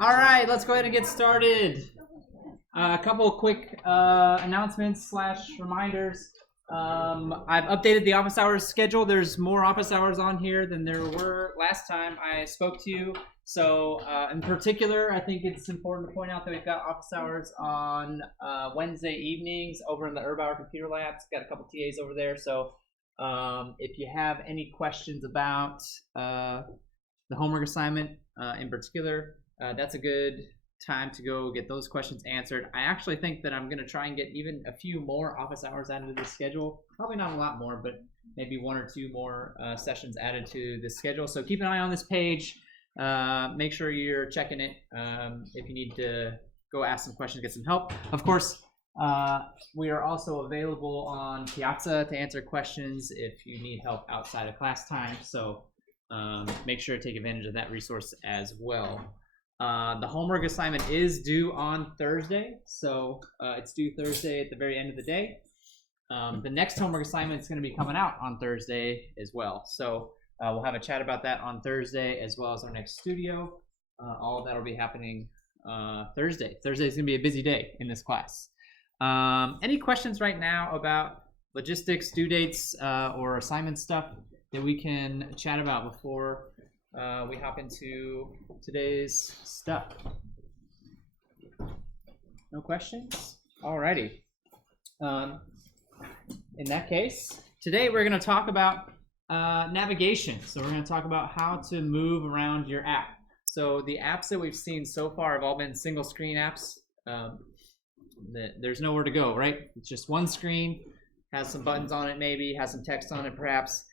All right, let's go ahead and get started. A couple of quick announcements / reminders. I've updated the office hours schedule. There's more office hours on here than there were last time I spoke to you. So in particular, I think it's important to point out that we've got office hours on Wednesday evenings over in the Urbauer Computer Labs. Got a couple TAs over there. So if you have any questions about the homework assignment in particular, that's a good time to go get those questions answered. I actually think that I'm going to try and get even a few more office hours added to the schedule. Probably not a lot more, but maybe 1 or 2 more sessions added to the schedule. So keep an eye on this page. Make sure you're checking it. If you need to go ask some questions, get some help. Of course, we are also available on Piazza to answer questions if you need help outside of class time. So make sure to take advantage of that resource as well. The homework assignment is due on Thursday, so it's due Thursday at the very end of the day. The next homework assignment is going to be coming out on Thursday as well, so we'll have a chat about that on Thursday as well as our next studio. All of that will be happening Thursday. Thursday is going to be a busy day in this class. Any questions right now about logistics, due dates, or assignment stuff that we can chat about before we hop into today's stuff? No questions? Alrighty. In that case, today we're going to talk about navigation. So we're going to talk about how to move around your app. So the apps that we've seen so far have all been single screen apps. There's nowhere to go, right? It's just one screen, has some buttons on it maybe, has some text on it perhaps.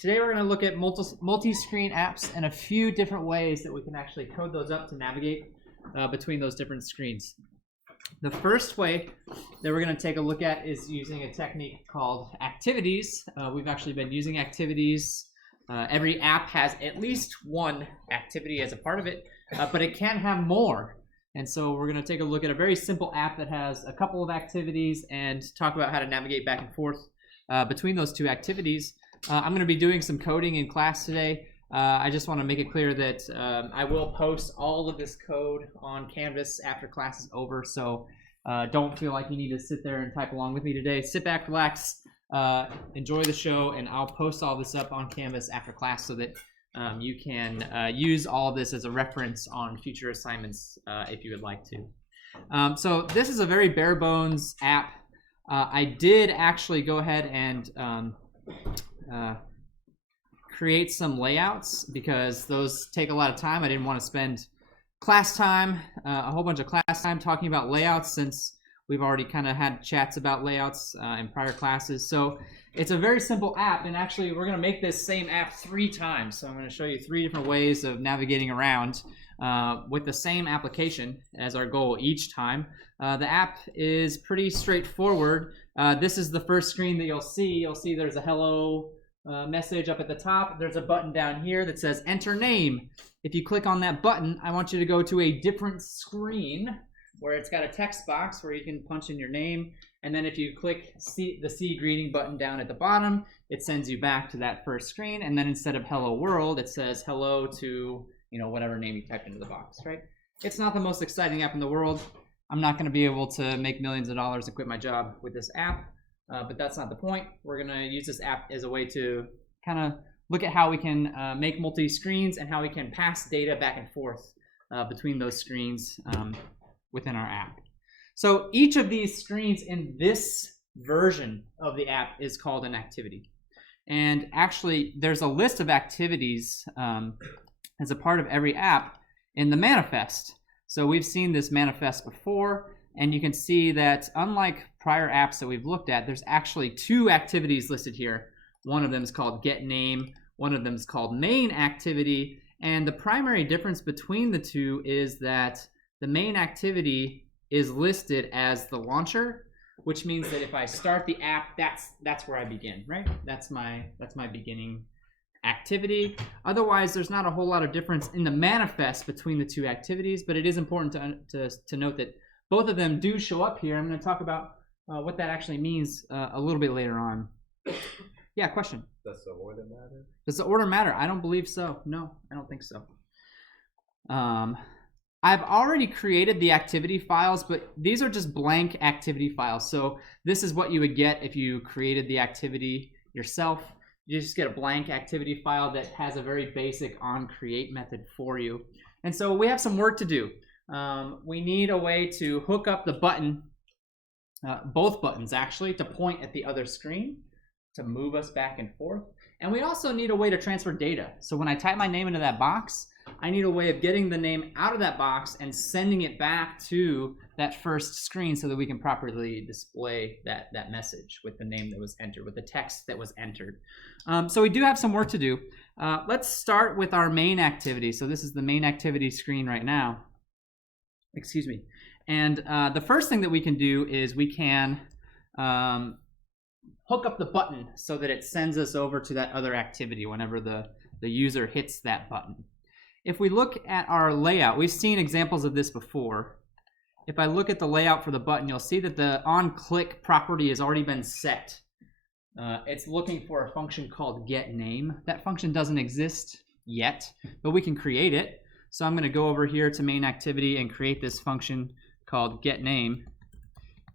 Today we're going to look at multi-screen apps and a few different ways that we can actually code those up to navigate between those different screens. The first way that we're going to take a look at is using a technique called activities. We've actually been using activities. Every app has at least one activity as a part of it, but it can have more. And so we're going to take a look at a very simple app that has a couple of activities and talk about how to navigate back and forth between those two activities. I'm going to be doing some coding in class today. I just want to make it clear that I will post all of this code on Canvas after class is over, so don't feel like you need to sit there and type along with me today. Sit back, relax, enjoy the show, and I'll post all this up on Canvas after class so that you can use all of this as a reference on future assignments if you would like to. So this is a very bare bones app. I did actually go ahead and create some layouts because those take a lot of time. I didn't want to spend class time, a whole bunch of class time talking about layouts since we've already kind of had chats about layouts in prior classes. So it's a very simple app, and actually we're going to make this same app 3 times. So I'm going to show you 3 different ways of navigating around with the same application as our goal each time. The app is pretty straightforward. This is the first screen that you'll see. You'll see there's a hello message up at the top. There's a button down here that says enter name. If you click on that button, I want you to go to a different screen where it's got a text box where you can punch in your name. And then if you click the C greeting button down at the bottom, it sends you back to that first screen. And then instead of hello world, it says hello to, whatever name you typed into the box, right? It's not the most exciting app in the world. I'm not going to be able to make millions of dollars and quit my job with this app, but that's not the point. We're going to use this app as a way to kind of look at how we can make multi-screens and how we can pass data back and forth between those screens within our app. So each of these screens in this version of the app is called an activity. And actually, there's a list of activities as a part of every app in the manifest. So we've seen this manifest before, and you can see that unlike prior apps that we've looked at, there's actually 2 activities listed here. One of them is called GetName, one of them is called Main Activity, and the primary difference between the 2 is that the main activity is listed as the launcher, which means that if I start the app, that's where I begin, right? That's my beginning activity. Otherwise, there's not a whole lot of difference in the manifest between the 2 activities, but it is important to note that both of them do show up here. I'm going to talk about what that actually means a little bit later on. Yeah, question. Does the order matter? Does the order matter? I don't believe so. No, I don't think so. I've already created the activity files, but these are just blank activity files. So this is what you would get if you created the activity yourself. You just get a blank activity file that has a very basic onCreate method for you. And so we have some work to do. We need a way to hook up the button, both buttons actually, to point at the other screen, to move us back and forth. And we also need a way to transfer data. So when I type my name into that box, I need a way of getting the name out of that box and sending it back to that first screen so that we can properly display that message with the name that was entered, with the text that was entered. So we do have some work to do. Let's start with our main activity. So this is the main activity screen right now. Excuse me. And the first thing that we can do is we can hook up the button so that it sends us over to that other activity whenever the user hits that button. If we look at our layout, we've seen examples of this before. If I look at the layout for the button, you'll see that the onClick property has already been set. It's looking for a function called GetName. That function doesn't exist yet, but we can create it. So I'm going to go over here to main activity and create this function called GetName.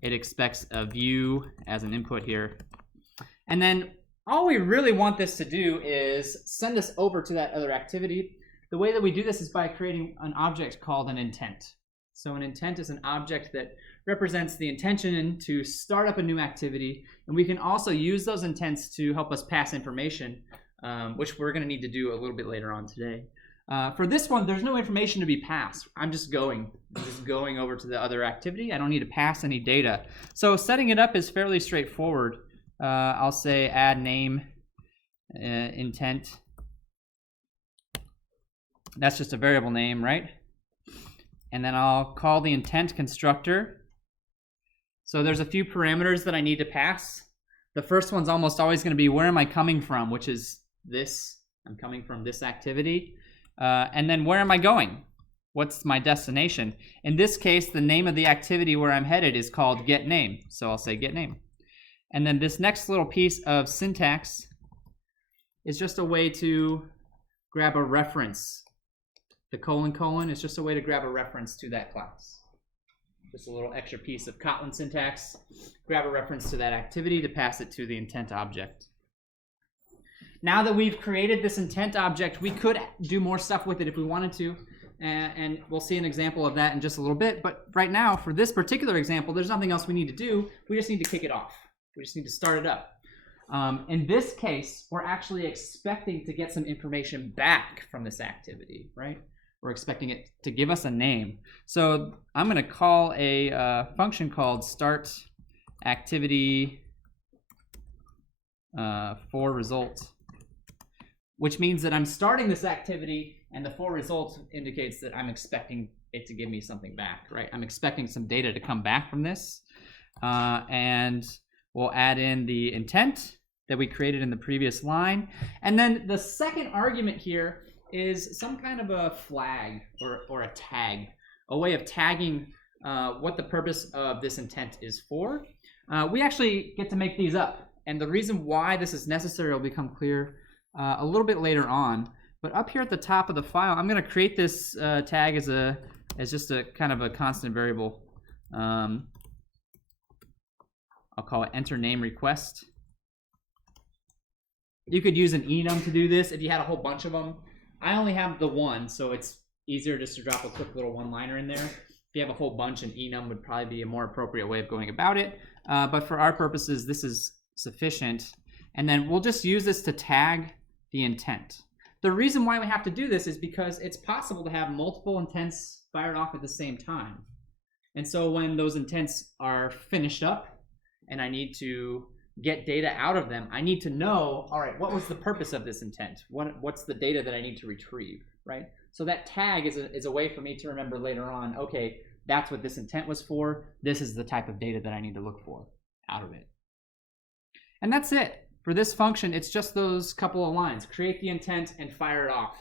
It expects a view as an input here. And then all we really want this to do is send us over to that other activity. The way that we do this is by creating an object called an intent. So an intent is an object that represents the intention to start up a new activity. And we can also use those intents to help us pass information, which we're going to need to do a little bit later on today. For this one, there's no information to be passed. I'm just going over to the other activity. I don't need to pass any data. So setting it up is fairly straightforward. I'll say add name intent. That's just a variable name, right? And then I'll call the intent constructor. So there's a few parameters that I need to pass. The first one's almost always going to be where am I coming from, which is this. I'm coming from this activity. And then where am I going? What's my destination? In this case, the name of the activity where I'm headed is called GetName. So I'll say GetName. And then this next little piece of syntax is just a way to grab a reference. The colon is just a way to grab a reference to that class. Just a little extra piece of Kotlin syntax. Grab a reference to that activity to pass it to the intent object. Now that we've created this intent object, we could do more stuff with it if we wanted to. And we'll see an example of that in just a little bit. But right now, for this particular example, there's nothing else we need to do. We just need to kick it off. We just need to start it up. In this case, we're actually expecting to get some information back from this activity, right? We're expecting it to give us a name. So I'm going to call a function called start activity for result, which means that I'm starting this activity, and the for result indicates that I'm expecting it to give me something back, right? I'm expecting some data to come back from this, and we'll add in the intent that we created in the previous line. And then the second argument here is some kind of a flag or a tag, a way of tagging what the purpose of this intent is for. We actually get to make these up. And the reason why this is necessary will become clear a little bit later on. But up here at the top of the file, I'm going to create this tag as just a kind of a constant variable. I'll call it enter name request. You could use an enum to do this if you had a whole bunch of them. I only have the one, so it's easier just to drop a quick little one-liner in there. If you have a whole bunch, an enum would probably be a more appropriate way of going about it. But for our purposes, this is sufficient. And then we'll just use this to tag the intent. The reason why we have to do this is because it's possible to have multiple intents fired off at the same time. And so when those intents are finished up and I need to get data out of them, I need to know, all right, what was the purpose of this intent? What's the data that I need to retrieve, right? So that tag is a way for me to remember later on, okay, that's what this intent was for. This is the type of data that I need to look for out of it. And that's it. For this function, it's just those couple of lines. Create the intent and fire it off.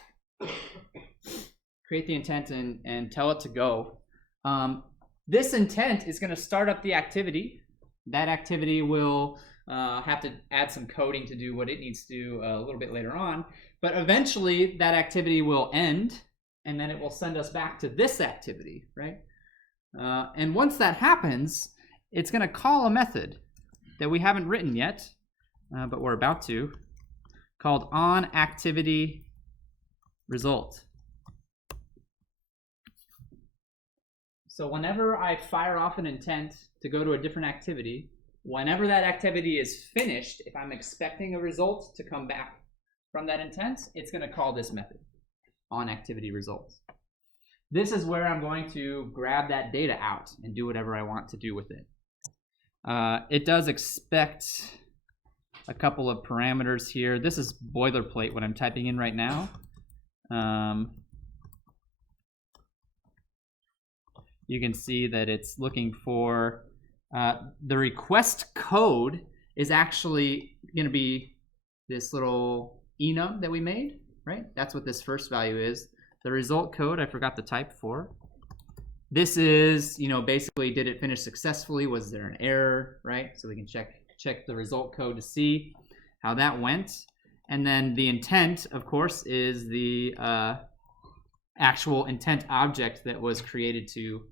Create the intent and tell it to go. This intent is going to start up the activity. That activity will have to add some coding to do what it needs to do a little bit later on. But eventually that activity will end, and then it will send us back to this activity, right? And once that happens, it's going to call a method that we haven't written yet, but we're about to, called onActivityResult. So whenever I fire off an intent to go to a different activity, whenever that activity is finished, if I'm expecting a result to come back from that intent, it's going to call this method, onActivityResult. This is where I'm going to grab that data out and do whatever I want to do with it. It does expect a couple of parameters here. This is boilerplate, what I'm typing in right now. You can see that it's looking for the request code is actually going to be this little enum that we made, right? That's what this first value is. The result code, I forgot the type for. This is, basically, did it finish successfully? Was there an error, right? So we can check the result code to see how that went. And then the intent, of course, is the actual intent object that was created to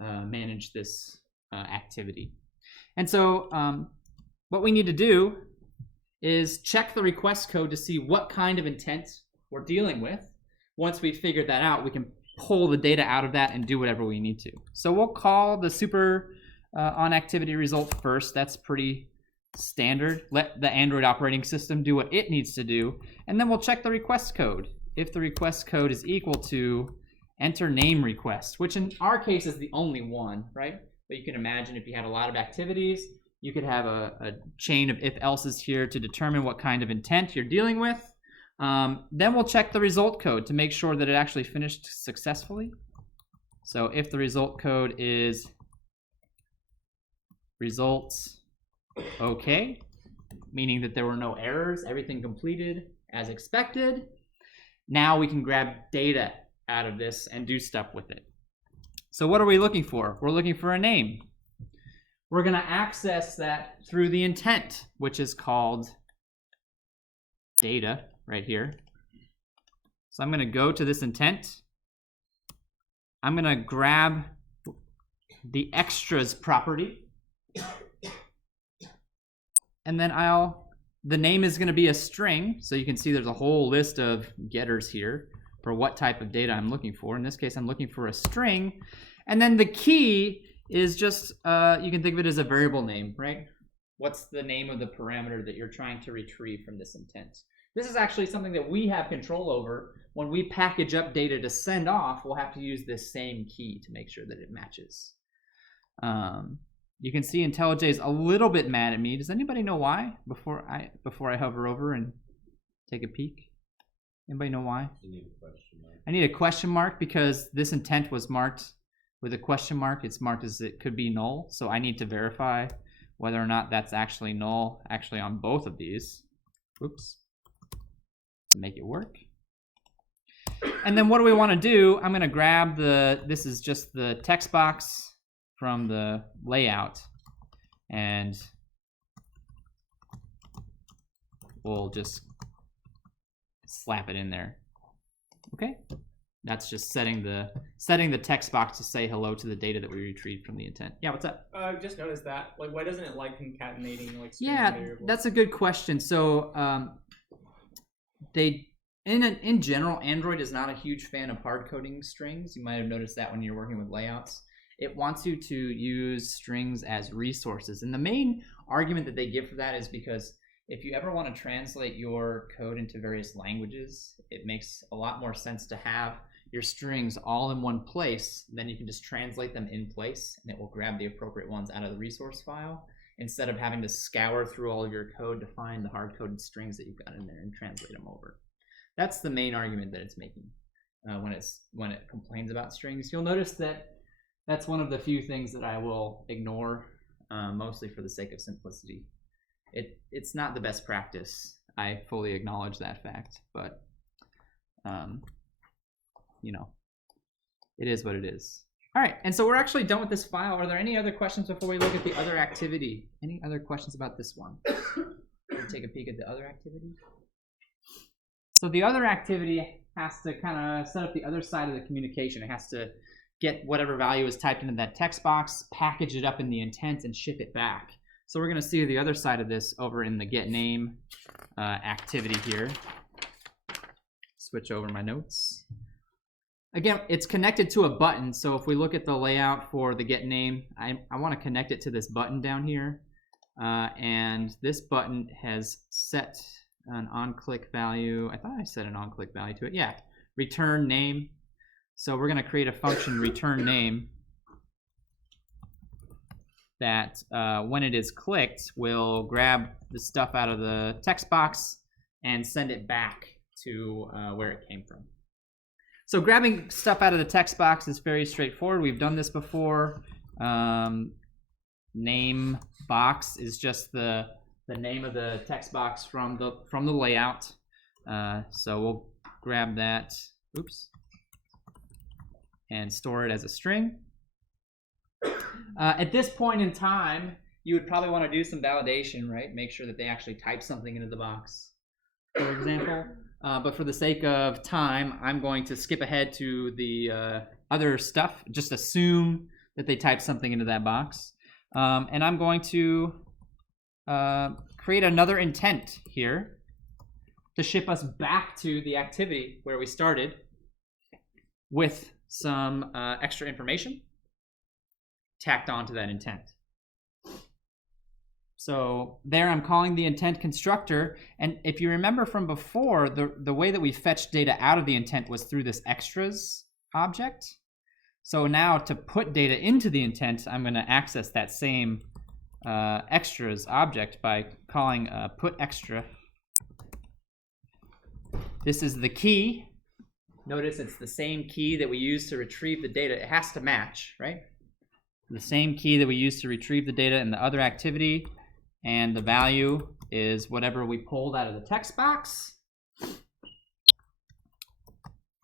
manage this activity. And so what we need to do is check the request code to see what kind of intent we're dealing with. Once we've figured that out, we can pull the data out of that and do whatever we need to. So we'll call the super onActivityResult first. That's pretty standard. Let the Android operating system do what it needs to do, and then we'll check the request code. If the request code is equal to enter name request, which in our case is the only one, right? But you can imagine if you had a lot of activities, you could have a chain of if-else's here to determine what kind of intent you're dealing with. Then we'll check the result code to make sure that it actually finished successfully. So if the result code is results okay, meaning that there were no errors, everything completed as expected, now we can grab data out of this and do stuff with it. So what are we looking for? We're looking for a name. We're going to access that through the intent, which is called data right here. So I'm going to go to this intent. I'm going to grab the extras property. And then the name is going to be a string. So you can see there's a whole list of getters here for what type of data I'm looking for. In this case, I'm looking for a string. And then the key is just, you can think of it as a variable name, right? What's the name of the parameter that you're trying to retrieve from this intent? This is actually something that we have control over. When we package up data to send off, we'll have to use this same key to make sure that it matches. You can see IntelliJ is a little bit mad at me. Does anybody know why? Before I hover over and take a peek. Anybody know why? You need a question mark. I need a question mark because this intent was marked with a question mark. It's marked as it could be null. So I need to verify whether or not that's actually null, actually on both of these. Oops. To make it work. And then what do we want to do? I'm going to grab this is just the text box from the layout, and we'll just slap it in there. Okay? That's just setting the text box to say hello to the data that we retrieved from the intent. Yeah, what's up? I just noticed that. Like, why doesn't it like concatenating like string Yeah, variables? that's a good question. So in general, Android is not a huge fan of hard coding strings. You might have noticed that when you're working with layouts. It wants you to use strings as resources. And the main argument that they give for that is because if you ever want to translate your code into various languages, it makes a lot more sense to have your strings all in one place. Then you can just translate them in place, and it will grab the appropriate ones out of the resource file instead of having to scour through all of your code to find the hard-coded strings that you've got in there and translate them over. That's the main argument that it's making when it complains about strings. You'll notice that that's one of the few things that I will ignore, mostly for the sake of simplicity. It's not the best practice. I fully acknowledge that fact, but it is what it is. All right, and so we're actually done with this file. Are there any other questions before we look at the other activity? Any other questions about this one? Take a peek at the other activity. So the other activity has to kind of set up the other side of the communication. It has to get whatever value is typed into that text box, package it up in the intent, and ship it back. So we're going to see the other side of this over in the GetName activity here. Switch over my notes. Again, it's connected to a button, so if we look at the layout for the GetName, I want to connect it to this button down here. And this button has set an on-click value. I thought I set an on-click value to it. Yeah, return name. So we're going to create a function return name that when it is clicked will grab the stuff out of the text box and send it back to where it came from. So grabbing stuff out of the text box is very straightforward. We've done this before. Name box is just the name of the text box from the layout. So we'll grab that, oops, and store it as a string. At this point in time, you would probably want to do some validation, right? Make sure that they actually type something into the box, for example. But for the sake of time, I'm going to skip ahead to the other stuff. Just assume that they type something into that box. And I'm going to create another intent here to ship us back to the activity where we started with some extra information tacked onto that intent. So there I'm calling the intent constructor, and if you remember from before, the way that we fetched data out of the intent was through this extras object. So now to put data into the intent, I'm going to access that same extras object by calling put extra. This is the key. Notice it's the same key that we use to retrieve the data. It has to match, right? The same key that we use to retrieve the data in the other activity, and the value is whatever we pulled out of the text box.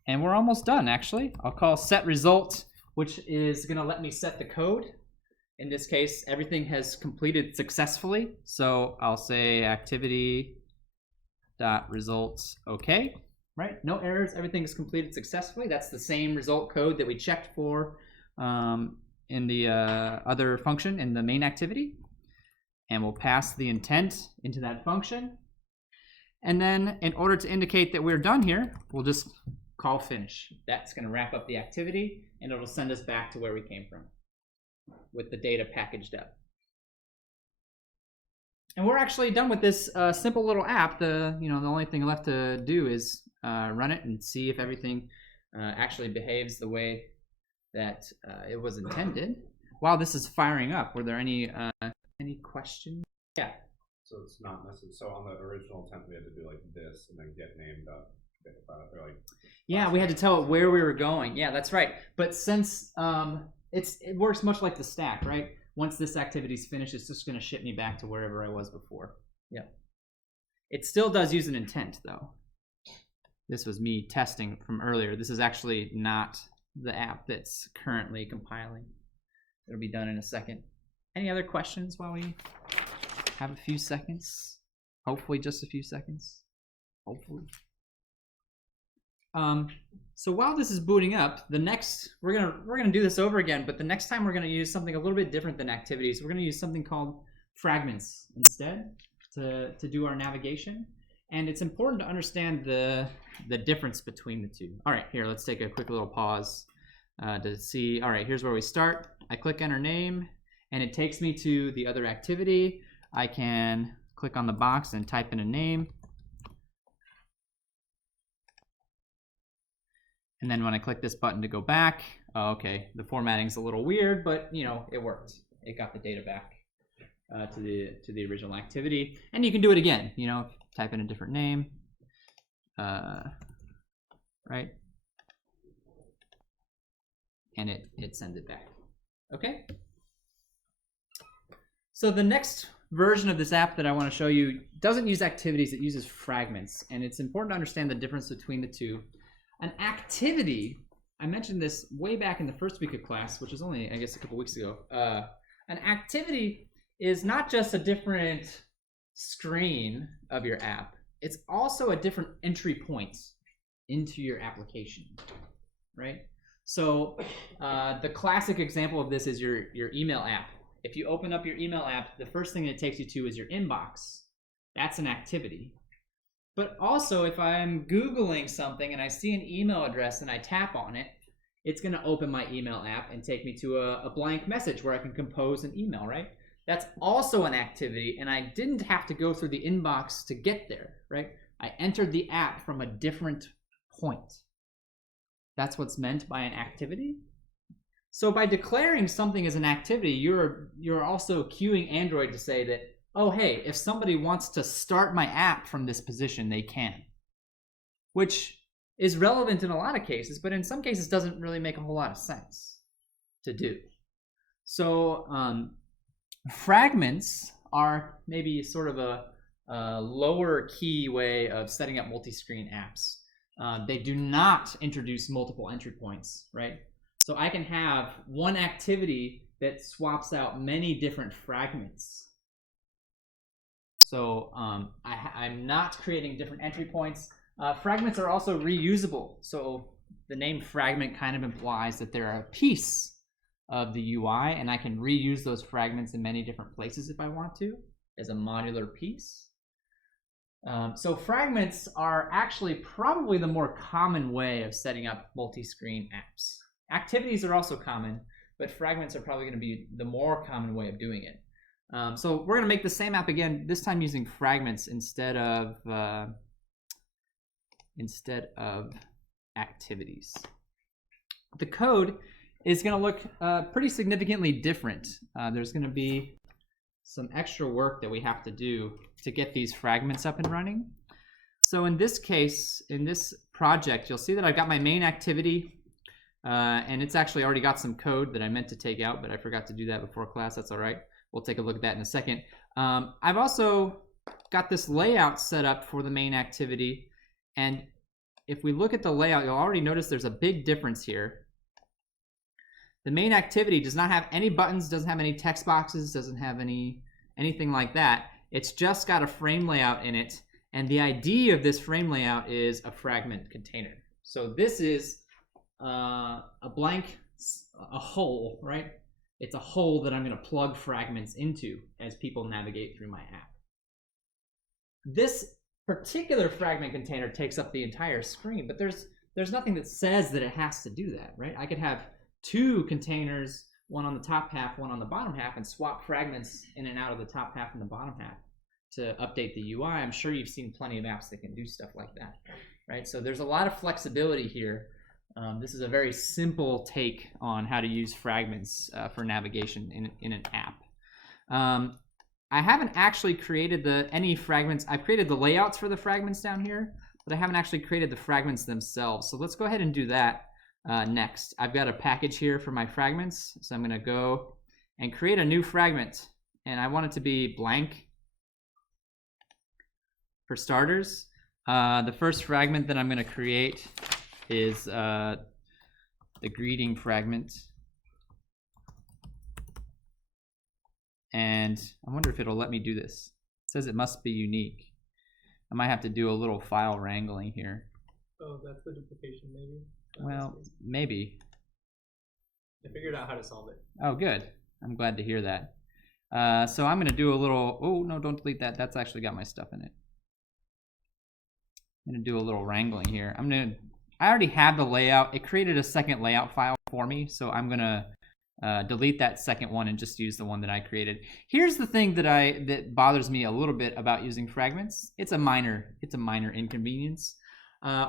And we're almost done, actually. I'll call set result, which is going to let me set the code. In this case, everything has completed successfully. So I'll say activity.results okay, right? No errors, everything is completed successfully. That's the same result code that we checked for in the other function in the main activity. And we'll pass the intent into that function. And then in order to indicate that we're done here, we'll just call finish. That's going to wrap up the activity, and it'll send us back to where we came from with the data packaged up. And we're actually done with this simple little app. The only thing left to do is run it and see if everything actually behaves the way that it was intended. While this is firing up, were there any questions? Yeah. So it's not necessary. So on the original intent, we had to do like this and then GetName. Yeah, we had to tell it where we were going. Yeah, that's right. But since it works much like the stack, right? Once this activity's finished, it's just going to ship me back to wherever I was before. Yeah. It still does use an intent, though. This was me testing from earlier. This is actually not the app that's currently compiling. It'll be done in a second. Any other questions while we have a few seconds? Hopefully just a few seconds. Hopefully. So while this is booting up, the next we're gonna do this over again, but the next time we're gonna use something a little bit different than activities. We're gonna use something called fragments instead to do our navigation. And it's important to understand the difference between the two. All right, here, let's take a quick little pause to see. All right, here's where we start. I click enter name, and it takes me to the other activity. I can click on the box and type in a name. And then when I click this button to go back, oh, okay, the formatting's a little weird, but it worked. It got the data back to the original activity. And you can do it again, type in a different name, right? And it sends it back. Okay? So the next version of this app that I want to show you doesn't use activities, it uses fragments. And it's important to understand the difference between the two. An activity I mentioned this way back in the first week of class, which was only, I guess, a couple weeks ago. An activity is not just a different screen of your app. It's also a different entry point into your application, right? So the classic example of this is your email app. If you open up your email app, the first thing it takes you to is your inbox. That's an activity. But also, if I'm Googling something and I see an email address and I tap on it, it's going to open my email app and take me to a blank message where I can compose an email, right? That's also an activity, and I didn't have to go through the inbox to get there, right? I entered the app from a different point. That's what's meant by an activity. So by declaring something as an activity, you're also cueing Android to say that, oh, hey, if somebody wants to start my app from this position, they can. Which is relevant in a lot of cases, but in some cases doesn't really make a whole lot of sense to do. So fragments are maybe sort of a lower key way of setting up multi-screen apps. They do not introduce multiple entry points, right? So I can have one activity that swaps out many different fragments. So I'm not creating different entry points. Fragments are also reusable. So the name fragment kind of implies that they're a piece of the UI, and I can reuse those fragments in many different places if I want to, as a modular piece. So fragments are actually probably the more common way of setting up multi-screen apps. Activities are also common, but fragments are probably going to be the more common way of doing it. So we're going to make the same app again, this time using fragments instead of activities. The code is going to look pretty significantly different. There's going to be some extra work that we have to do to get these fragments up and running. So in this case, in this project, you'll see that I've got my main activity, and it's actually already got some code that I meant to take out, but I forgot to do that before class. That's all right. We'll take a look at that in a second. I've also got this layout set up for the main activity, and if we look at the layout, you'll already notice there's a big difference here. The main activity does not have any buttons, doesn't have any text boxes, doesn't have anything like that. It's just got a frame layout in it, and the ID of this frame layout is a fragment container. So this is a hole, right? It's a hole that I'm going to plug fragments into as people navigate through my app. This particular fragment container takes up the entire screen, but there's nothing that says that it has to do that, right? I could have two containers, one on the top half, one on the bottom half, and swap fragments in and out of the top half and the bottom half to update the UI. I'm sure you've seen plenty of apps that can do stuff like that, right? So there's a lot of flexibility here. This is a very simple take on how to use fragments for navigation in an app. I haven't actually created any fragments. I've created the layouts for the fragments down here, but I haven't actually created the fragments themselves. So let's go ahead and do that next. I've got a package here for my fragments. So I'm going to go and create a new fragment, and I want it to be blank for starters. The first fragment that I'm going to create is the greeting fragment. And I wonder if it'll let me do this. It says it must be unique. I might have to do a little file wrangling here. Oh, that's the duplication, maybe? Well, maybe. I figured out how to solve it. Oh, good. I'm glad to hear that. So I'm going to do a little... Oh, no, don't delete that. That's actually got my stuff in it. I'm going to do a little wrangling here. I already have the layout. It created a second layout file for me, so I'm going to delete that second one and just use the one that I created. Here's the thing that bothers me a little bit about using fragments. It's a minor inconvenience.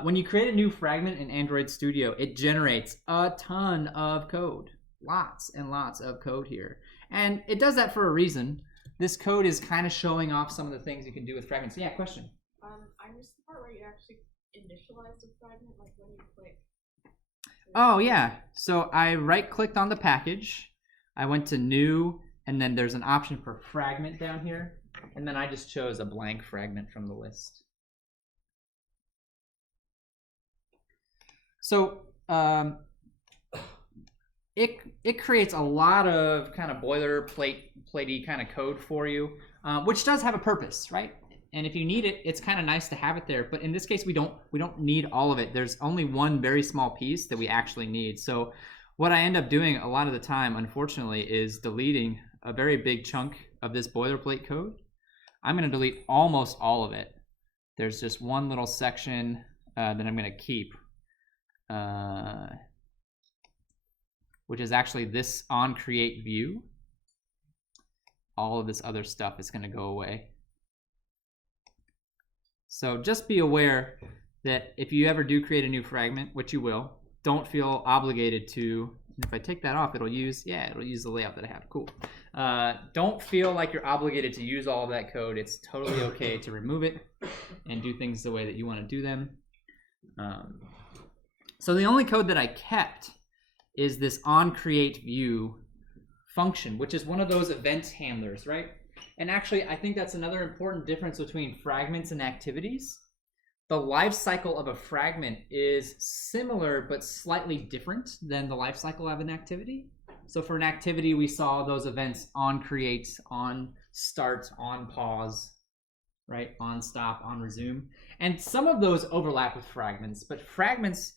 When you create a new fragment in Android Studio, it generates a ton of code. Lots and lots of code here. And it does that for a reason. This code is kind of showing off some of the things you can do with fragments. Yeah, question? I missed the part where you actually initialize a fragment, like when you click. Oh, yeah. So I right-clicked on the package. I went to New, and then there's an option for Fragment down here. And then I just chose a blank fragment from the list. So it creates a lot of kind of boilerplate-platey kind of code for you, which does have a purpose, right? And if you need it, it's kind of nice to have it there. But in this case, we don't need all of it. There's only one very small piece that we actually need. So what I end up doing a lot of the time, unfortunately, is deleting a very big chunk of this boilerplate code. I'm going to delete almost all of it. There's just one little section that I'm going to keep, which is actually this onCreateView. All of this other stuff is going to go away. So just be aware that if you ever do create a new fragment, which you will, don't feel obligated to, if I take that off, it'll use the layout that I have, cool. Don't feel like you're obligated to use all of that code. It's totally okay to remove it and do things the way that you want to do them. So the only code that I kept is this onCreateView function, which is one of those event handlers, right? And actually, I think that's another important difference between fragments and activities. The life cycle of a fragment is similar but slightly different than the life cycle of an activity. So for an activity, we saw those events on create, on start, on pause, right? On stop, on resume. And some of those overlap with fragments, but fragments,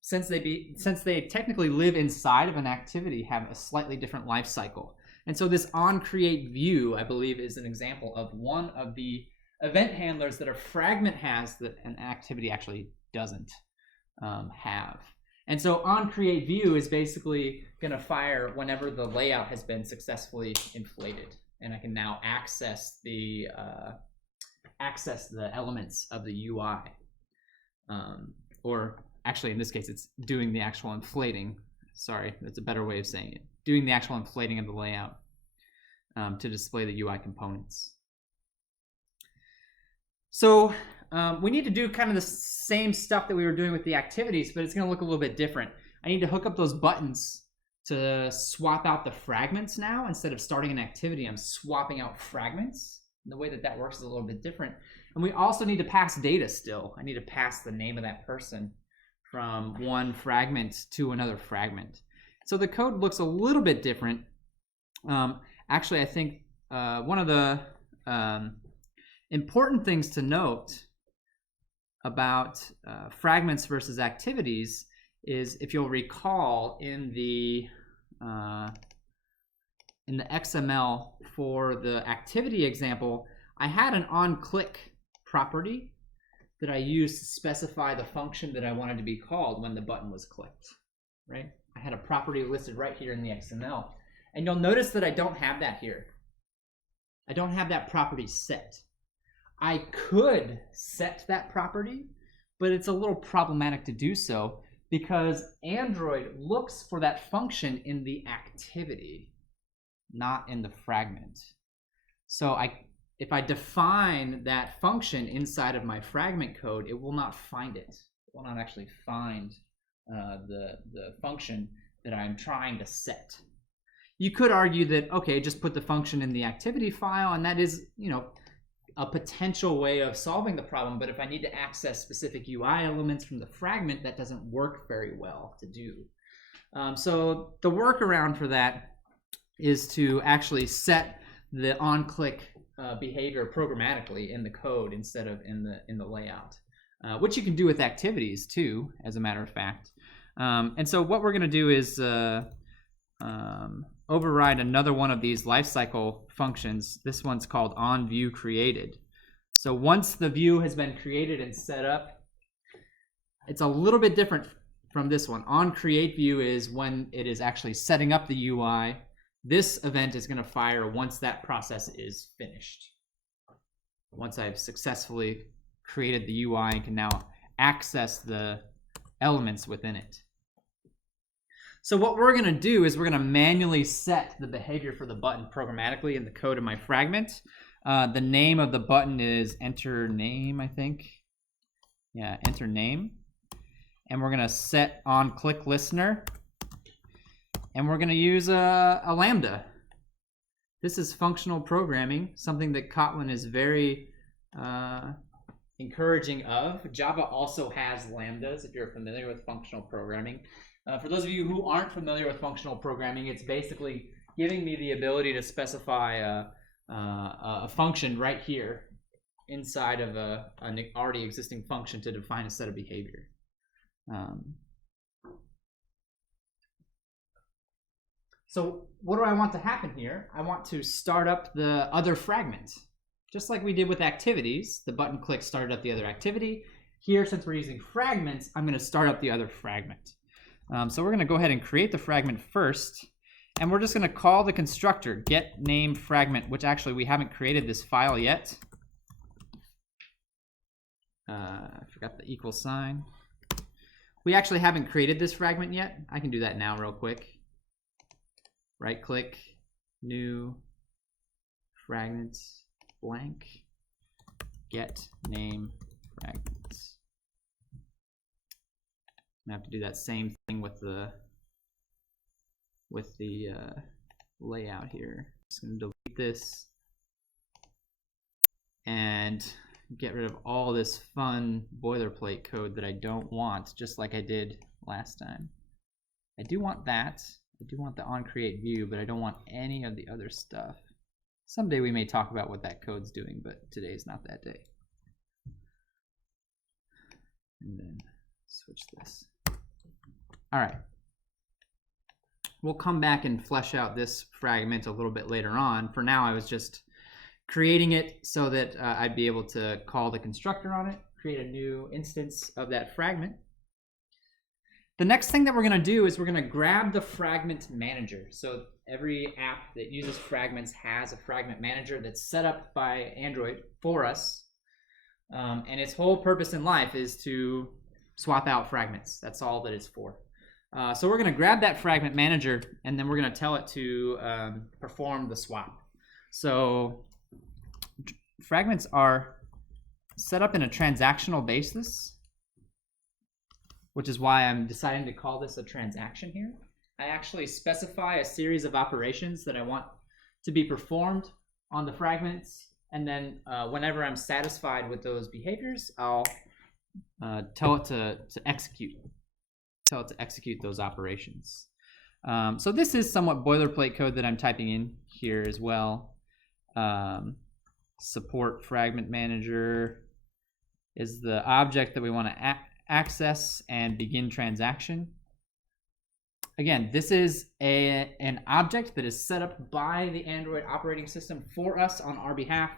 since they technically live inside of an activity, have a slightly different life cycle. And so this onCreateView, I believe, is an example of one of the event handlers that a fragment has that an activity actually doesn't have. And so onCreateView is basically going to fire whenever the layout has been successfully inflated, and I can now access the elements of the UI, or actually in this case, it's doing the actual inflating. Sorry, that's a better way of saying it. Doing the actual inflating of the layout to display the UI components. So we need to do kind of the same stuff that we were doing with the activities, but it's going to look a little bit different. I need to hook up those buttons to swap out the fragments now. Instead of starting an activity, I'm swapping out fragments. And the way that that works is a little bit different. And we also need to pass data still. I need to pass the name of that person from one fragment to another fragment. So the code looks a little bit different. Actually, I think one of the important things to note about fragments versus activities is, if you'll recall, in the XML for the activity example, I had an onClick property that I used to specify the function that I wanted to be called when the button was clicked, right? I had a property listed right here in the XML. And you'll notice that I don't have that here. I don't have that property set. I could set that property, but it's a little problematic to do so because Android looks for that function in the activity, not in the fragment. So if I define that function inside of my fragment code, it will not find it. It will not actually find the function that I'm trying to set. You could argue that, okay, just put the function in the activity file, and that is, a potential way of solving the problem. But if I need to access specific UI elements from the fragment, that doesn't work very well to do. So the workaround for that is to actually set the onClick behavior programmatically in the code instead of in the layout, which you can do with activities too, as a matter of fact. And so what we're going to do is override another one of these lifecycle functions. This one's called onViewCreated. So once the view has been created and set up, it's a little bit different from this one. OnCreateView is when it is actually setting up the UI. This event is going to fire once that process is finished. Once I've successfully created the UI and can now access the elements within it. So what we're going to do is we're going to manually set the behavior for the button programmatically in the code of my fragment. The name of the button is enter name, I think. Yeah, enter name. And we're going to set onClick listener. And we're going to use a lambda. This is functional programming, something that Kotlin is very encouraging of. Java also has lambdas, if you're familiar with functional programming. For those of you who aren't familiar with functional programming, it's basically giving me the ability to specify a function right here inside of an already existing function to define a set of behavior. So what do I want to happen here? I want to start up the other fragment. Just like we did with activities, the button click started up the other activity. Here, since we're using fragments, I'm going to start up the other fragment. So we're going to go ahead and create the fragment first, and we're just going to call the constructor GetName fragment, which actually we haven't created this file yet. I forgot the equal sign. We actually haven't created this fragment yet. I can do that now real quick. Right click, new, fragment, blank, GetName fragments. I have to do that same thing with the layout here. Just gonna delete this and get rid of all this fun boilerplate code that I don't want, just like I did last time. I do want that. I do want the onCreate view, but I don't want any of the other stuff. Someday we may talk about what that code's doing, but today is not that day. And then switch this. All right. We'll come back and flesh out this fragment a little bit later on. For now, I was just creating it so that I'd be able to call the constructor on it, create a new instance of that fragment. The next thing that we're going to do is we're going to grab the fragment manager. So every app that uses fragments has a fragment manager that's set up by Android for us. And its whole purpose in life is to swap out fragments. That's all that it's for. So we're going to grab that fragment manager, and then we're going to tell it to perform the swap. So fragments are set up in a transactional basis, which is why I'm deciding to call this a transaction here. I actually specify a series of operations that I want to be performed on the fragments, and then whenever I'm satisfied with those behaviors, I'll tell it to execute. Tell it to execute those operations. So this is somewhat boilerplate code that I'm typing in here as well. Support fragment manager is the object that we want to access and begin transaction. Again, this is an object that is set up by the Android operating system for us on our behalf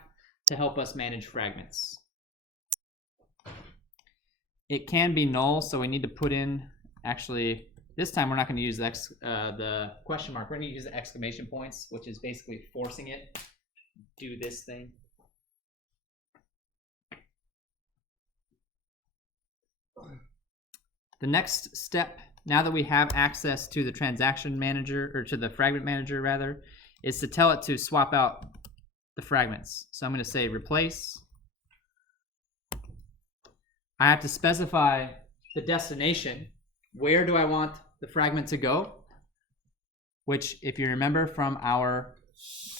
to help us manage fragments. It can be null, so we need to put in, actually, this time we're not going to use the question mark. We're going to use the exclamation points, which is basically forcing it to do this thing. The next step, now that we have access to the transaction manager, or to the fragment manager rather, is to tell it to swap out the fragments. So I'm going to say replace. I have to specify the destination. Where do I want the fragment to go? Which, if you remember from our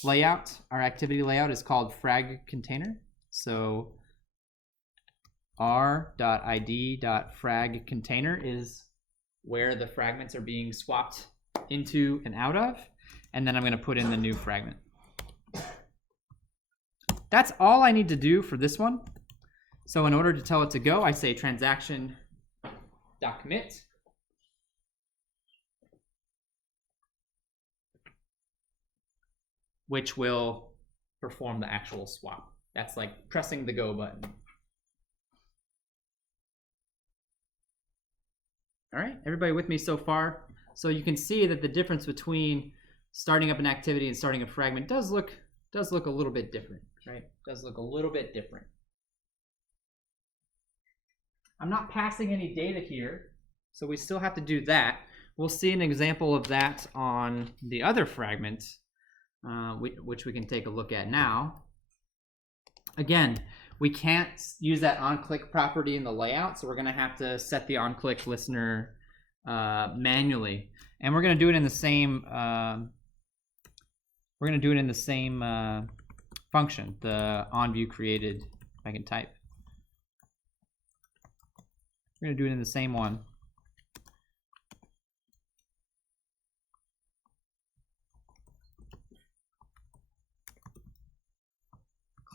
layout, our activity layout is called frag container. So r.id.frag container is where the fragments are being swapped into and out of, and then I'm going to put in the new fragment. That's all I need to do for this one. So in order to tell it to go, I say transaction.commit. Which will perform the actual swap. That's like pressing the go button. All right, everybody with me so far? So you can see that the difference between starting up an activity and starting a fragment does look a little bit different, right? Does look a little bit different. I'm not passing any data here, so we still have to do that. We'll see an example of that on the other fragment, which we can take a look at now. Again, we can't use that onClick property in the layout, so we're going to have to set the onClick listener manually, and we're going to do it in the same. We're going to do it in the same function, the onViewCreated. If I can type, We're gonna do it in the same one.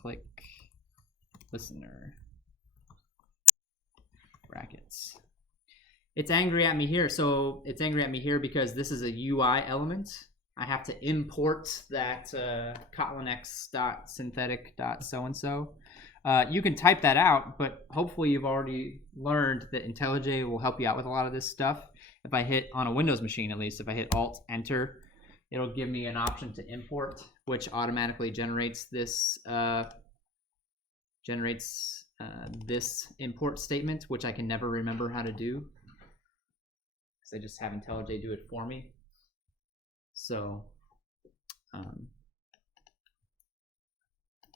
Click listener brackets. It's angry at me here. So it's angry at me here because this is a UI element. I have to import that kotlinx.synthetic.so-and-so. You can type that out, but hopefully you've already learned that IntelliJ will help you out with a lot of this stuff. If I hit, on a Windows machine at least, if I hit Alt-Enter, it'll give me an option to import, which automatically generates this this import statement, which I can never remember how to do, because I just have IntelliJ do it for me. So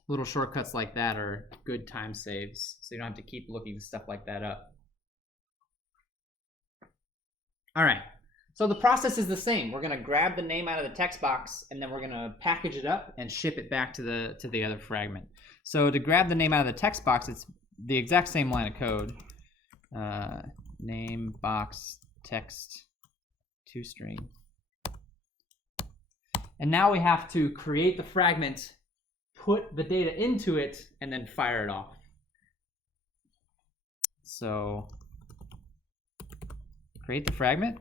little shortcuts like that are good time saves, so you don't have to keep looking stuff like that up. All right, so the process is the same. We're gonna grab the name out of the text box, and then we're gonna package it up and ship it back to the other fragment. So to grab the name out of the text box, it's the exact same line of code. Name box text toString. And now we have to create the fragment, put the data into it, and then fire it off. So create the fragment.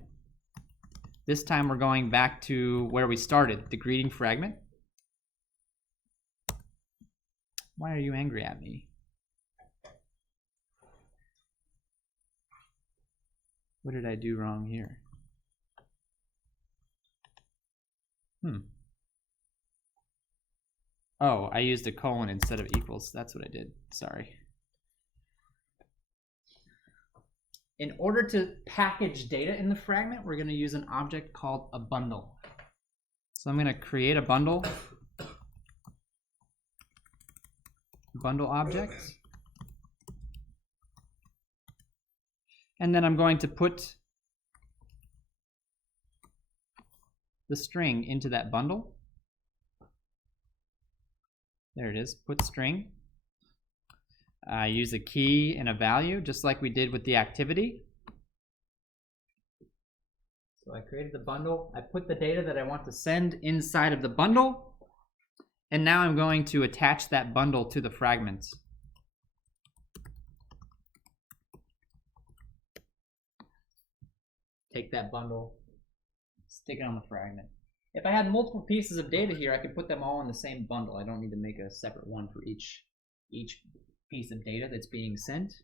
This time we're going back to where we started, the greeting fragment. Why are you angry at me? What did I do wrong here? Oh, I used a colon instead of equals. That's what I did. Sorry. In order to package data in the fragment, we're going to use an object called a bundle. So I'm going to create a bundle object. And then I'm going to put the string into that bundle. There it is, put string. I use a key and a value, just like we did with the activity. So I created the bundle. I put the data that I want to send inside of the bundle. And now I'm going to attach that bundle to the fragment. Take that bundle, stick it on the fragment. If I had multiple pieces of data here, I could put them all in the same bundle. I don't need to make a separate one for each piece of data that's being sent.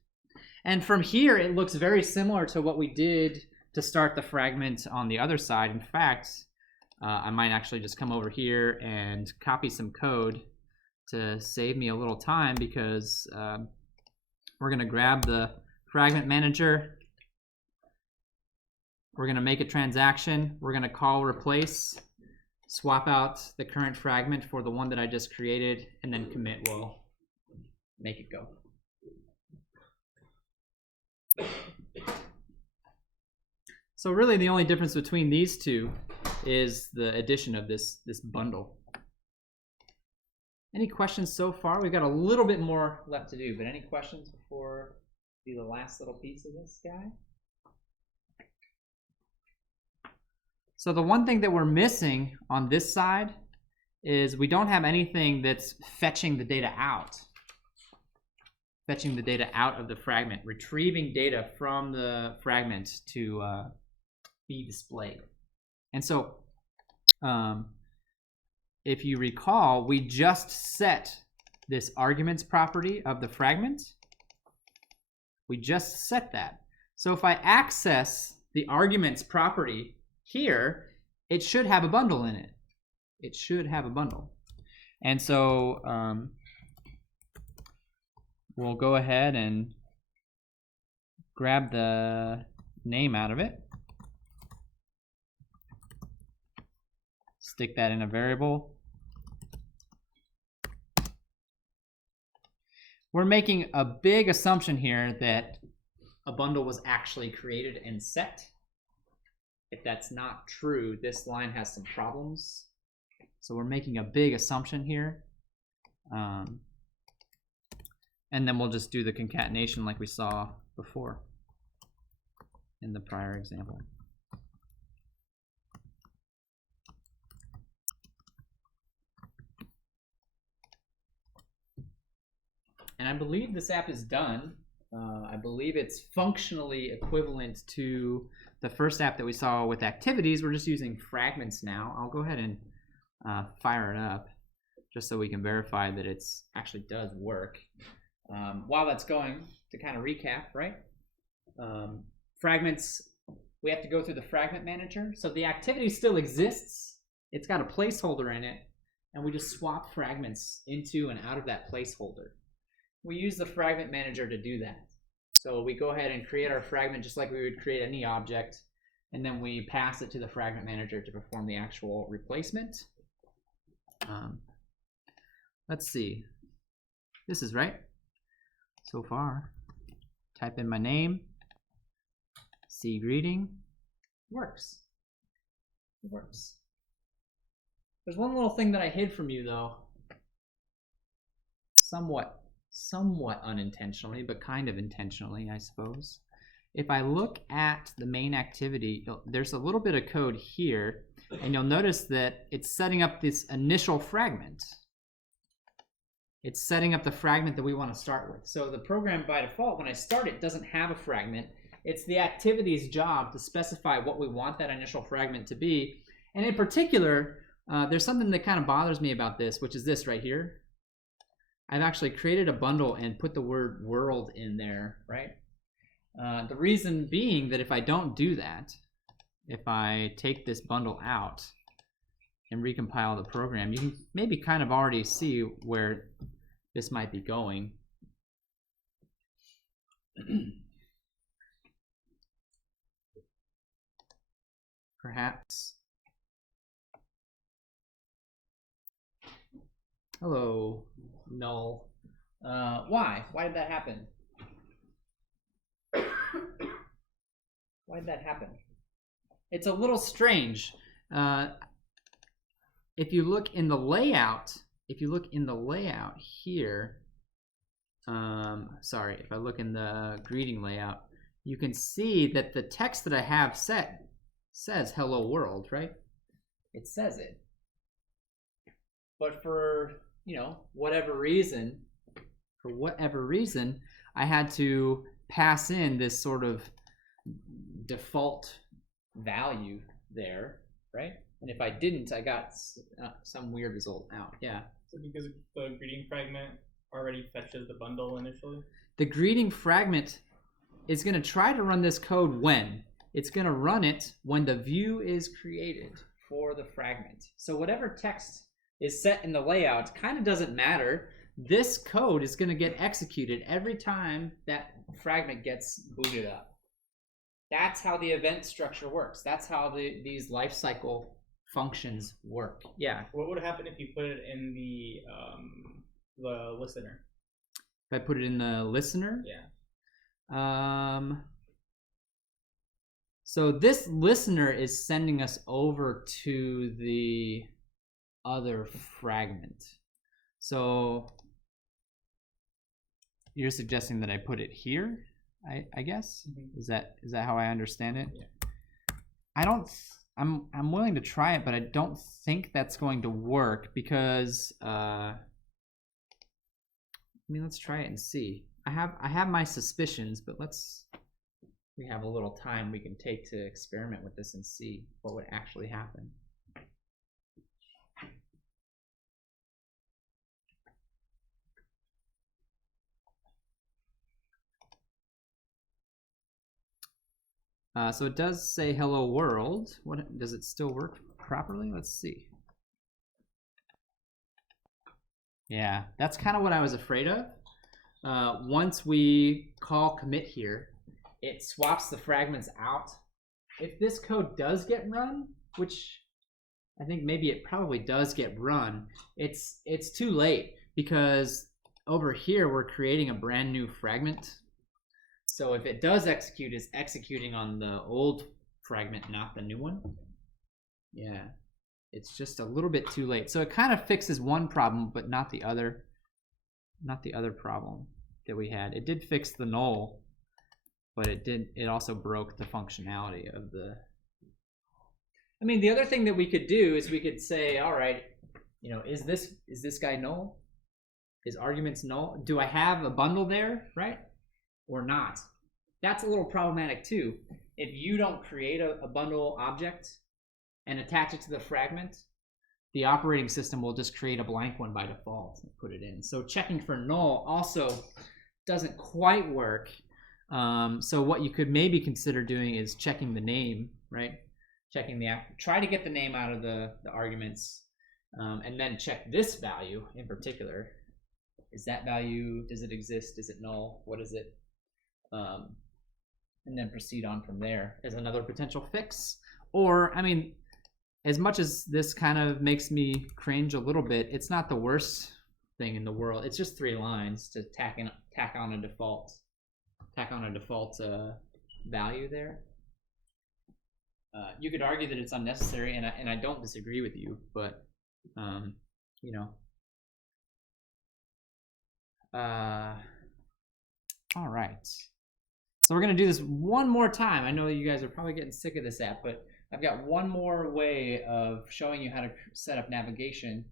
And from here, it looks very similar to what we did to start the fragment on the other side. In fact, I might actually just come over here and copy some code to save me a little time, because we're gonna grab the fragment manager. We're gonna make a transaction. We're gonna call replace, swap out the current fragment for the one that I just created, and then commit will make it go. So really the only difference between these two is the addition of this bundle. Any questions so far? We've got a little bit more left to do, but any questions before we do the last little piece of this guy? So the one thing that we're missing on this side is we don't have anything that's fetching the data out. Fetching the data out of the fragment, retrieving data from the fragment to be displayed. And so if you recall, we just set this arguments property of the fragment. We just set that. So if I access the arguments property here, it should have a bundle in it. It should have a bundle. And so we'll go ahead and grab the name out of it. Stick that in a variable. We're making a big assumption here that a bundle was actually created and set. If that's not true, this line has some problems. So we're making a big assumption here. And then we'll just do the concatenation like we saw before. in the prior example. And I believe this app is done. I believe it's functionally equivalent to the first app that we saw with activities. We're just using Fragments now. I'll go ahead and fire it up just so we can verify that it's actually does work. While that's going, to kind of recap, right? Fragments, we have to go through the fragment manager. So the activity still exists. It's got a placeholder in it, and we just swap fragments into and out of that placeholder. We use the fragment manager to do that. So we go ahead and create our fragment just like we would create any object, and then we pass it to the fragment manager to perform the actual replacement. Let's see. This is right so far. Type in my name, see greeting, works. It works. There's one little thing that I hid from you though, somewhat unintentionally, but kind of intentionally, I suppose. If I look at the main activity, there's a little bit of code here, and you'll notice that it's setting up this initial fragment. It's setting up the fragment that we want to start with. So the program by default, when I start it, doesn't have a fragment. It's the activity's job to specify what we want that initial fragment to be. And in particular, there's something that kind of bothers me about this, which is this right here. I've actually created a bundle and put the word world in there, right? The reason being that if I don't do that, if I take this bundle out and recompile the program, you can maybe kind of already see where this might be going. Perhaps. Hello, null. Why? Why did that happen? Why did that happen? It's a little strange. If you look in the layout, here, sorry, if I look in the greeting layout, you can see that the text that I have set says hello world, right? It says it. But for, whatever reason, I had to pass in this sort of default value there, right? And if I didn't, I got some weird result out. Yeah. So because the greeting fragment already fetches the bundle initially? The greeting fragment is going to try to run this code when? It's going to run it when the view is created for the fragment. So whatever text is set in the layout kind of doesn't matter. This code is going to get executed every time that fragment gets booted up. That's how the event structure works. That's how these lifecycle functions work. Yeah. What would happen if you put it in the listener? If I put it in the listener? Yeah. So this listener is sending us over to the other fragment. So you're suggesting that I put it here, I guess? Mm-hmm. Is that how I understand it? Yeah. I'm willing to try it, but I don't think that's going to work because let's try it and see. I have my suspicions, but we have a little time we can take to experiment with this and see what would actually happen. So it does say hello world. What does it still work properly? Let's see. Yeah, that's kind of what I was afraid of. Once we call commit here, it swaps the fragments out. If this code does get run, which I think maybe it probably does get run, it's too late because over here we're creating a brand new fragment. So if it does execute, it's executing on the old fragment, not the new one. Yeah, it's just a little bit too late. So it kind of fixes one problem, but not the other problem that we had. It did fix the null but it also broke the functionality of the. I mean, the other thing that we could do is we could say, all right, you know, is this guy null? Is arguments null? Do I have a bundle there, right? Or not? That's a little problematic too. If you don't create a bundle object and attach it to the fragment, the operating system will just create a blank one by default and put it in. So checking for null also doesn't quite work. So what you could maybe consider doing is checking the name, right? Checking try to get the name out of the arguments, and then check this value in particular. Is that value, does it exist? Is it null? What is it? And then proceed on from there as another potential fix. Or, I mean, as much as this kind of makes me cringe a little bit, it's not the worst thing in the world. It's just 3 lines to tack on a default value there. You could argue that it's unnecessary, and I don't disagree with you, but you know. All right. So we're gonna do this one more time. I know you guys are probably getting sick of this app, but I've got one more way of showing you how to set up navigation.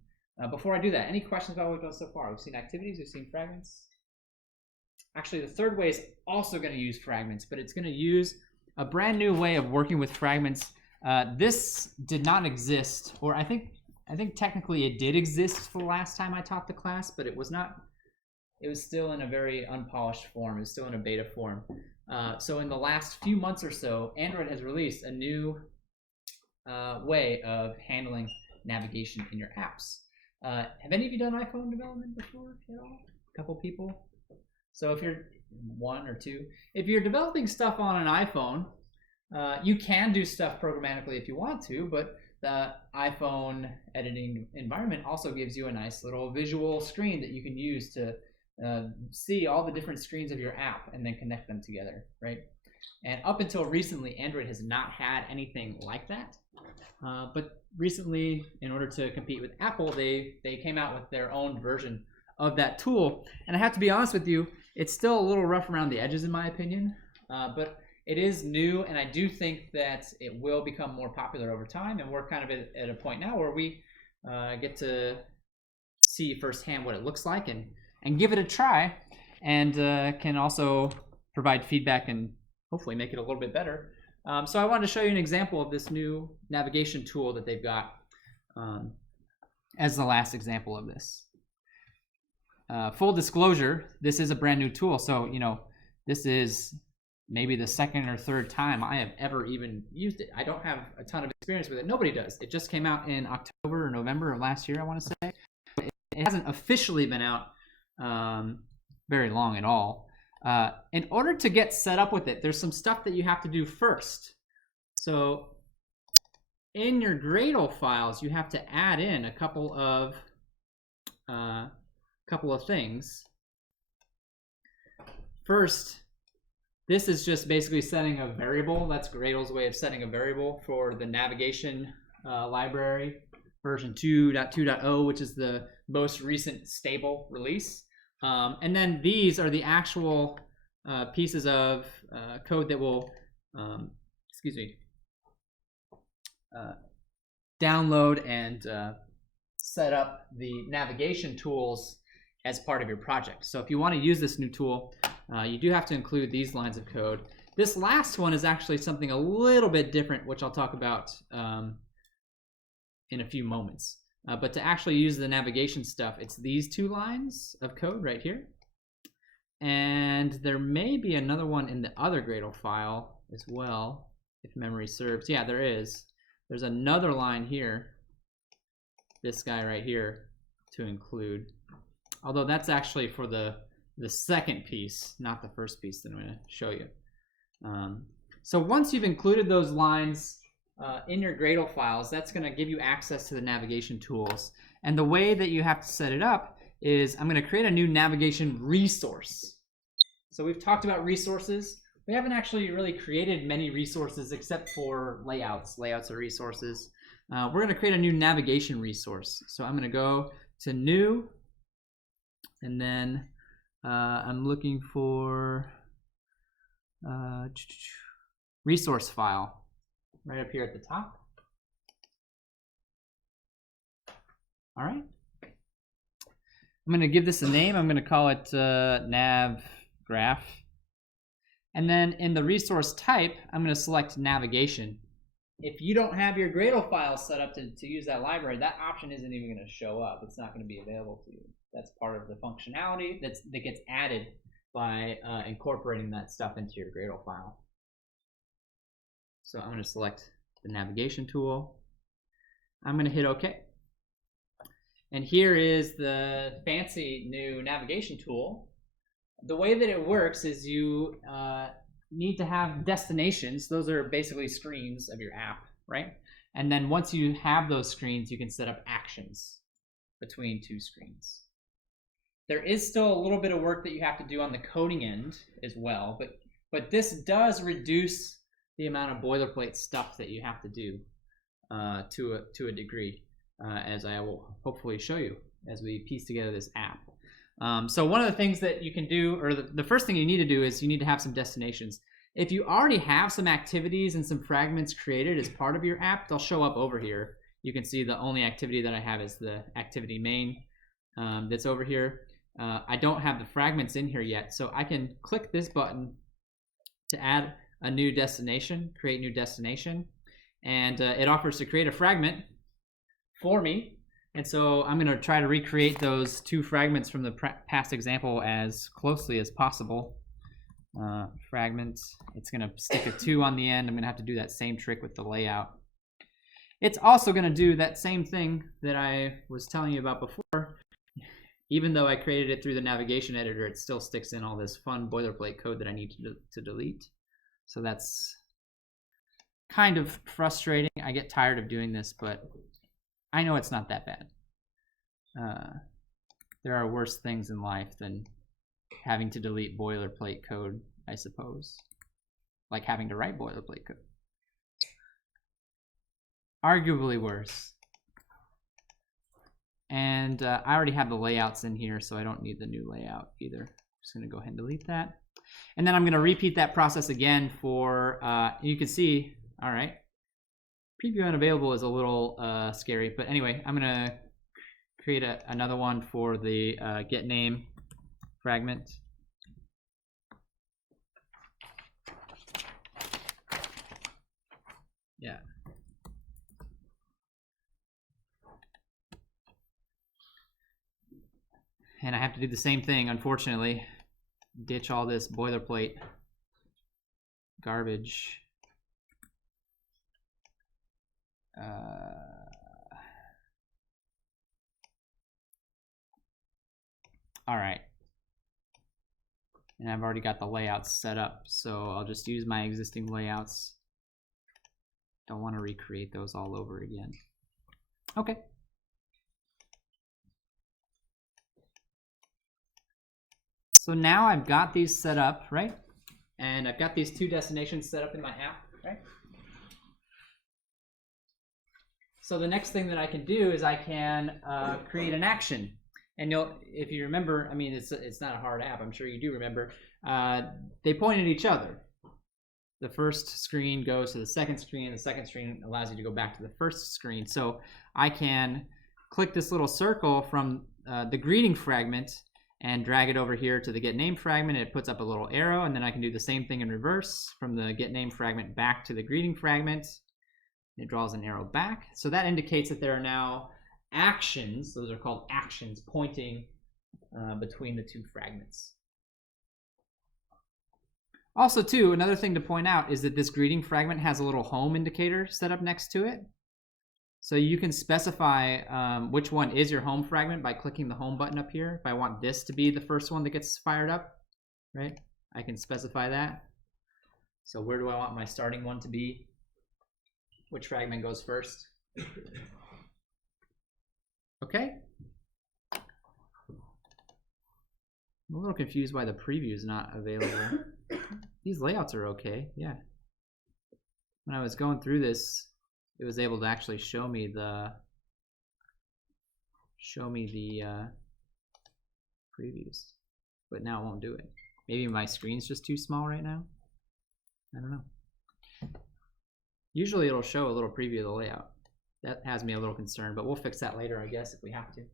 Before I do that, any questions about what we've done so far? We've seen activities, we've seen fragments. Actually, the third way is also going to use fragments, but it's going to use a brand new way of working with fragments. This did not exist, or I think technically it did exist the last time I taught the class, but it was not. It was still in a very unpolished form. It was still in a beta form. So in the last few months or so, Android has released a new way of handling navigation in your apps. Have any of you done iPhone development before at all? A couple people? So if you're 1 or 2, if you're developing stuff on an iPhone, you can do stuff programmatically if you want to, but the iPhone editing environment also gives you a nice little visual screen that you can use to see all the different screens of your app and then connect them together, right? And up until recently, Android has not had anything like that. But recently, in order to compete with Apple, they came out with their own version of that tool. And I have to be honest with you, it's still a little rough around the edges in my opinion, but it is new, and I do think that it will become more popular over time, and we're kind of at a point now where we get to see firsthand what it looks like and give it a try, and can also provide feedback and hopefully make it a little bit better. So I wanted to show you an example of this new navigation tool that they've got as the last example of this. Full disclosure, this is a brand new tool, so you know this is maybe the 2nd or 3rd time I have ever even used it. I don't have a ton of experience with it. Nobody does. It just came out in October or November of last year, I want to say. It hasn't officially been out very long at all. In order to get set up with it, there's some stuff that you have to do first. So in your Gradle files, you have to add in a couple of things. First, this is just basically setting a variable. That's Gradle's way of setting a variable for the navigation library, version 2.2.0, which is the most recent stable release. And then these are the actual pieces of code that will, download and set up the navigation tools as part of your project. So if you want to use this new tool, you do have to include these lines of code. This last one is actually something a little bit different, which I'll talk about in a few moments. But to actually use the navigation stuff, it's these 2 lines of code right here. And there may be another one in the other Gradle file as well, if memory serves. Yeah, there is. There's another line here, this guy right here, to include. Although that's actually for the second piece, not the first piece that I'm going to show you. So once you've included those lines in your Gradle files, that's going to give you access to the navigation tools. And the way that you have to set it up is I'm going to create a new navigation resource. So we've talked about resources. We haven't actually really created many resources except for layouts. Layouts are resources. We're going to create a new navigation resource. So I'm going to go to new, and then I'm looking for resource file right up here at the top. All right. I'm going to give this a name. I'm going to call it nav graph. And then in the resource type, I'm going to select navigation. If you don't have your Gradle file set up to use that library, that option isn't even going to show up. It's not going to be available to you. That's part of the functionality that gets added by incorporating that stuff into your Gradle file. So I'm going to select the navigation tool. I'm going to hit OK. And here is the fancy new navigation tool. The way that it works is you need to have destinations. Those are basically screens of your app, right? And then once you have those screens, you can set up actions between two screens. There is still a little bit of work that you have to do on the coding end as well, but this does reduce the amount of boilerplate stuff that you have to do to a degree, as I will hopefully show you as we piece together this app. So one of the things that you can do, or the first thing you need to do, is you need to have some destinations. If you already have some activities and some fragments created as part of your app, they'll show up over here. You can see the only activity that I have is the activity main that's over here. I don't have the fragments in here yet, so I can click this button to add a new destination, create new destination, and it offers to create a fragment for me. And so I'm going to try to recreate those two fragments from the past example as closely as possible. Fragments, it's going to stick a 2 on the end. I'm going to have to do that same trick with the layout. It's also going to do that same thing that I was telling you about before. Even though I created it through the navigation editor, it still sticks in all this fun boilerplate code that I need to delete. So that's kind of frustrating. I get tired of doing this, but I know it's not that bad. There are worse things in life than having to delete boilerplate code, I suppose. Like having to write boilerplate code. Arguably worse. And I already have the layouts in here, so I don't need the new layout either. I'm just going to go ahead and delete that. And then I'm going to repeat that process again for, you can see, all right, preview unavailable is a little scary, but anyway, I'm going to create another one for the GetName fragment. Yeah. And I have to do the same thing, unfortunately. Ditch all this boilerplate garbage. All right. And I've already got the layouts set up, so I'll just use my existing layouts. Don't want to recreate those all over again. Okay. So now I've got these set up, right? And I've got these two destinations set up in my app, right? So the next thing that I can do is I can create an action. And if you remember, I mean, it's not a hard app. I'm sure you do remember. They point at each other. The first screen goes to the second screen. The second screen allows you to go back to the first screen. So I can click this little circle from the greeting fragment and drag it over here to the GetName fragment. It puts up a little arrow, and then I can do the same thing in reverse from the GetName fragment back to the greeting fragment. It draws an arrow back. So that indicates that there are now actions, those are called actions, pointing between the two fragments. Also, too, another thing to point out is that this greeting fragment has a little home indicator set up next to it. So you can specify which one is your home fragment by clicking the home button up here. If I want this to be the first one that gets fired up, right? I can specify that. So where do I want my starting one to be? Which fragment goes first? Okay. I'm a little confused why the preview is not available. These layouts are okay, yeah. When I was going through this, it was able to actually show me the previews, but now it won't do it. Maybe my screen's just too small right now. I don't know. Usually it'll show a little preview of the layout. That has me a little concerned, but we'll fix that later, I guess, if we have to.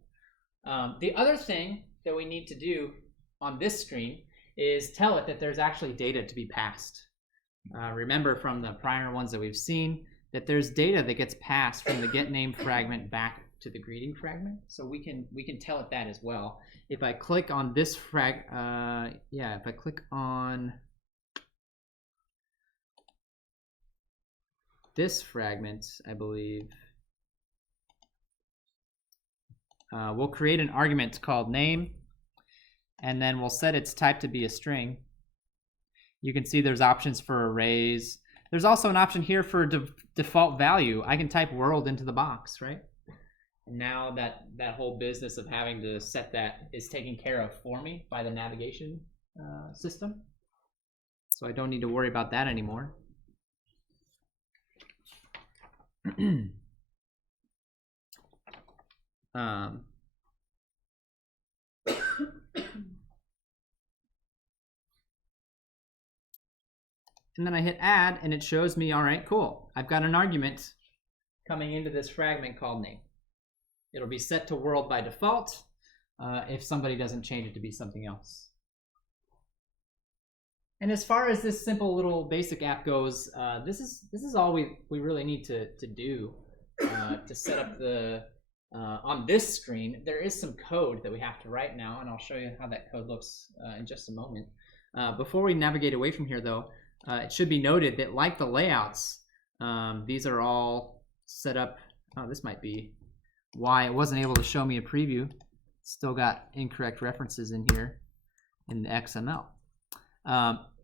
The other thing that we need to do on this screen is tell it that there's actually data to be passed. Remember from the prior ones that we've seen that there's data that gets passed from the GetName fragment back to the greeting fragment. So we can tell it that as well. If I click on this if I click on this fragment, I believe, we'll create an argument called name, and then we'll set its type to be a string. You can see there's options for arrays. There's also an option here for default value. I can type world into the box, right? And now that whole business of having to set that is taken care of for me by the navigation system. So I don't need to worry about that anymore. And then I hit add, and it shows me, all right, cool. I've got an argument coming into this fragment called name. It'll be set to world by default if somebody doesn't change it to be something else. And as far as this simple little basic app goes, this is all we really need to do to set up the on this screen. There is some code that we have to write now, and I'll show you how that code looks in just a moment. Before we navigate away from here, though, it should be noted that like the layouts, these are all set up. Oh, this might be why it wasn't able to show me a preview. Still got incorrect references in here in the XML.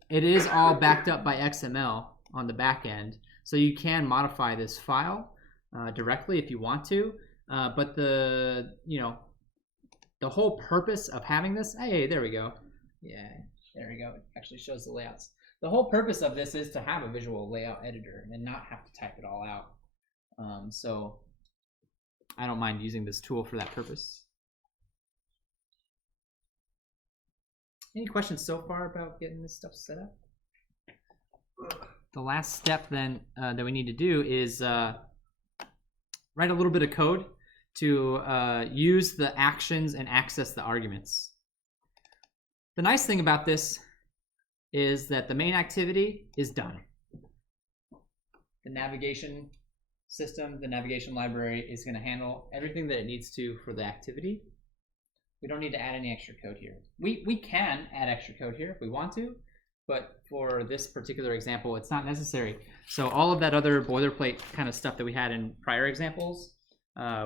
It is all backed up by XML on the back end, so you can modify this file directly if you want to. But the whole purpose of having this, hey, there we go. Yeah, there we go. It actually shows the layouts. The whole purpose of this is to have a visual layout editor and not have to type it all out. So I don't mind using this tool for that purpose. Any questions so far about getting this stuff set up? The last step then that we need to do is write a little bit of code to use the actions and access the arguments. The nice thing about this is that the main activity is done. The navigation system, the navigation library is going to handle everything that it needs to for the activity. We don't need to add any extra code here. We can add extra code here if we want to, but for this particular example, it's not necessary. So all of that other boilerplate kind of stuff that we had in prior examples,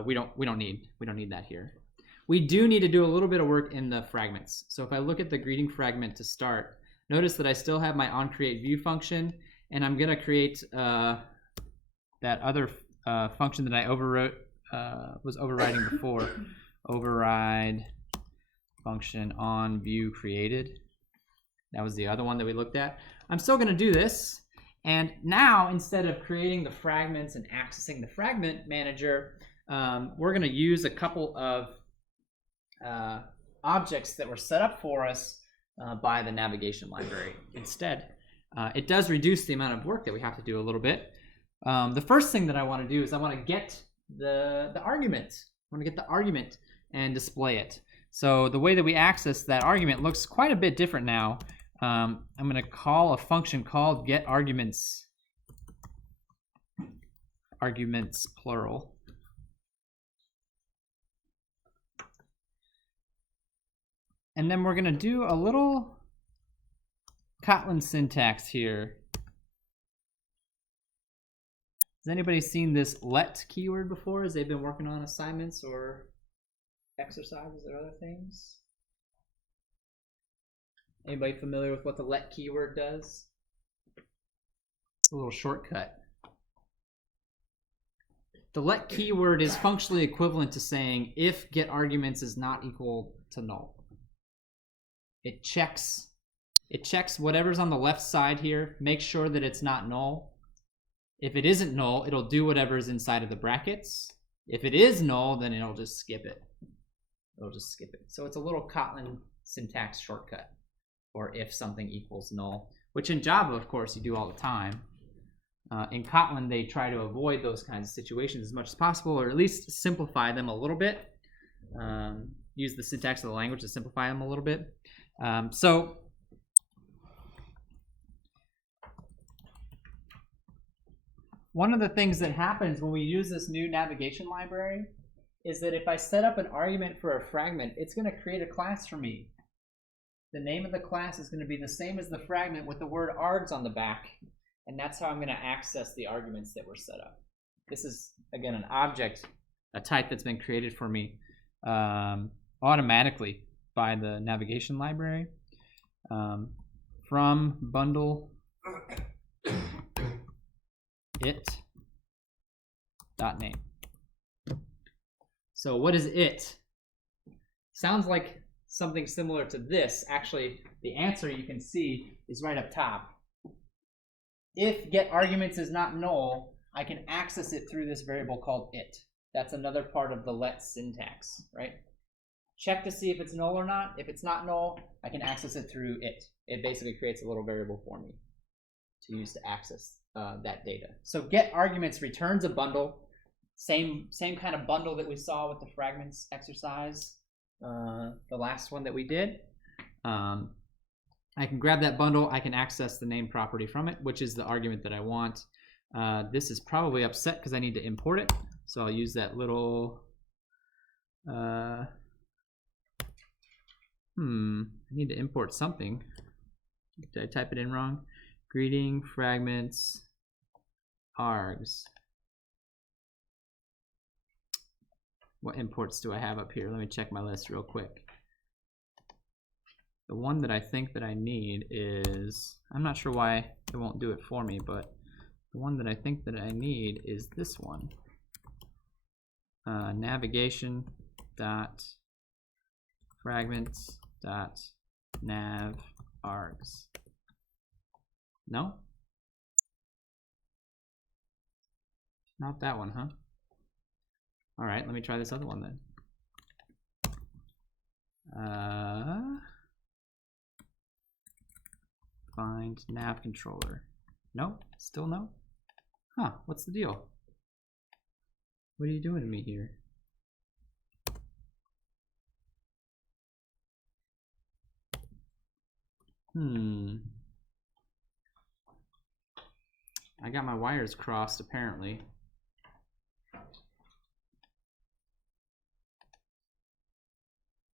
we don't need that here. We do need to do a little bit of work in the fragments. So if I look at the greeting fragment to start, notice that I still have my onCreateView function, and I'm going to create that other function that I was overriding before. Override function on view created. That was the other one that we looked at. I'm still going to do this, and now instead of creating the fragments and accessing the fragment manager, we're going to use a couple of objects that were set up for us by the navigation library instead. It does reduce the amount of work that we have to do a little bit. The first thing that I want to do is I want to get the argument. I want to get the argument and display it. So the way that we access that argument looks quite a bit different now. I'm going to call a function called getArguments. Arguments plural. And then we're going to do a little Kotlin syntax here. Has anybody seen this let keyword before as they've been working on assignments or exercises or other things? Anybody familiar with what the let keyword does? It's a little shortcut. The let keyword is functionally equivalent to saying if getArguments is not equal to null. It checks whatever's on the left side here, make sure that it's not null. If it isn't null, it'll do whatever's inside of the brackets. If it is null, then it'll just skip it. So it's a little Kotlin syntax shortcut for if something equals null. which in Java, of course, you do all the time. In Kotlin, they try to avoid those kinds of situations as much as possible, or at least simplify them a little bit. Use the syntax of the language to simplify them a little bit. So one of the things that happens when we use this new navigation library is that if I set up an argument for a fragment, it's going to create a class for me. The name of the class is going to be the same as the fragment with the word args on the back, and that's how I'm going to access the arguments that were set up. This is, again, an object, a type that's been created for me automatically by the navigation library from bundle it.name. So what is it? Sounds like something similar to this. Actually, the answer you can see is right up top. If getArguments is not null, I can access it through this variable called it. That's another part of the let syntax, right? Check to see if it's null or not. If it's not null, I can access it through it. It basically creates a little variable for me to use to access that data. So getArguments returns a bundle. Same kind of bundle that we saw with the fragments exercise, the last one that we did. I can grab that bundle. I can access the name property from it, which is the argument that I want. This is probably upset because I need to import it. So I'll use that little, I need to import something. Did I type it in wrong? Greeting fragments args. What imports do I have up here? Let me check my list real quick. The one that I think that I need is, I'm not sure why it won't do it for me, but the one that I think that I need is this one. Navigation dot fragments dot nav args. No? Not that one, huh? All right, let me try this other one then. Find nav controller. No, still no? Huh, what's the deal? What are you doing to me here? I got my wires crossed apparently.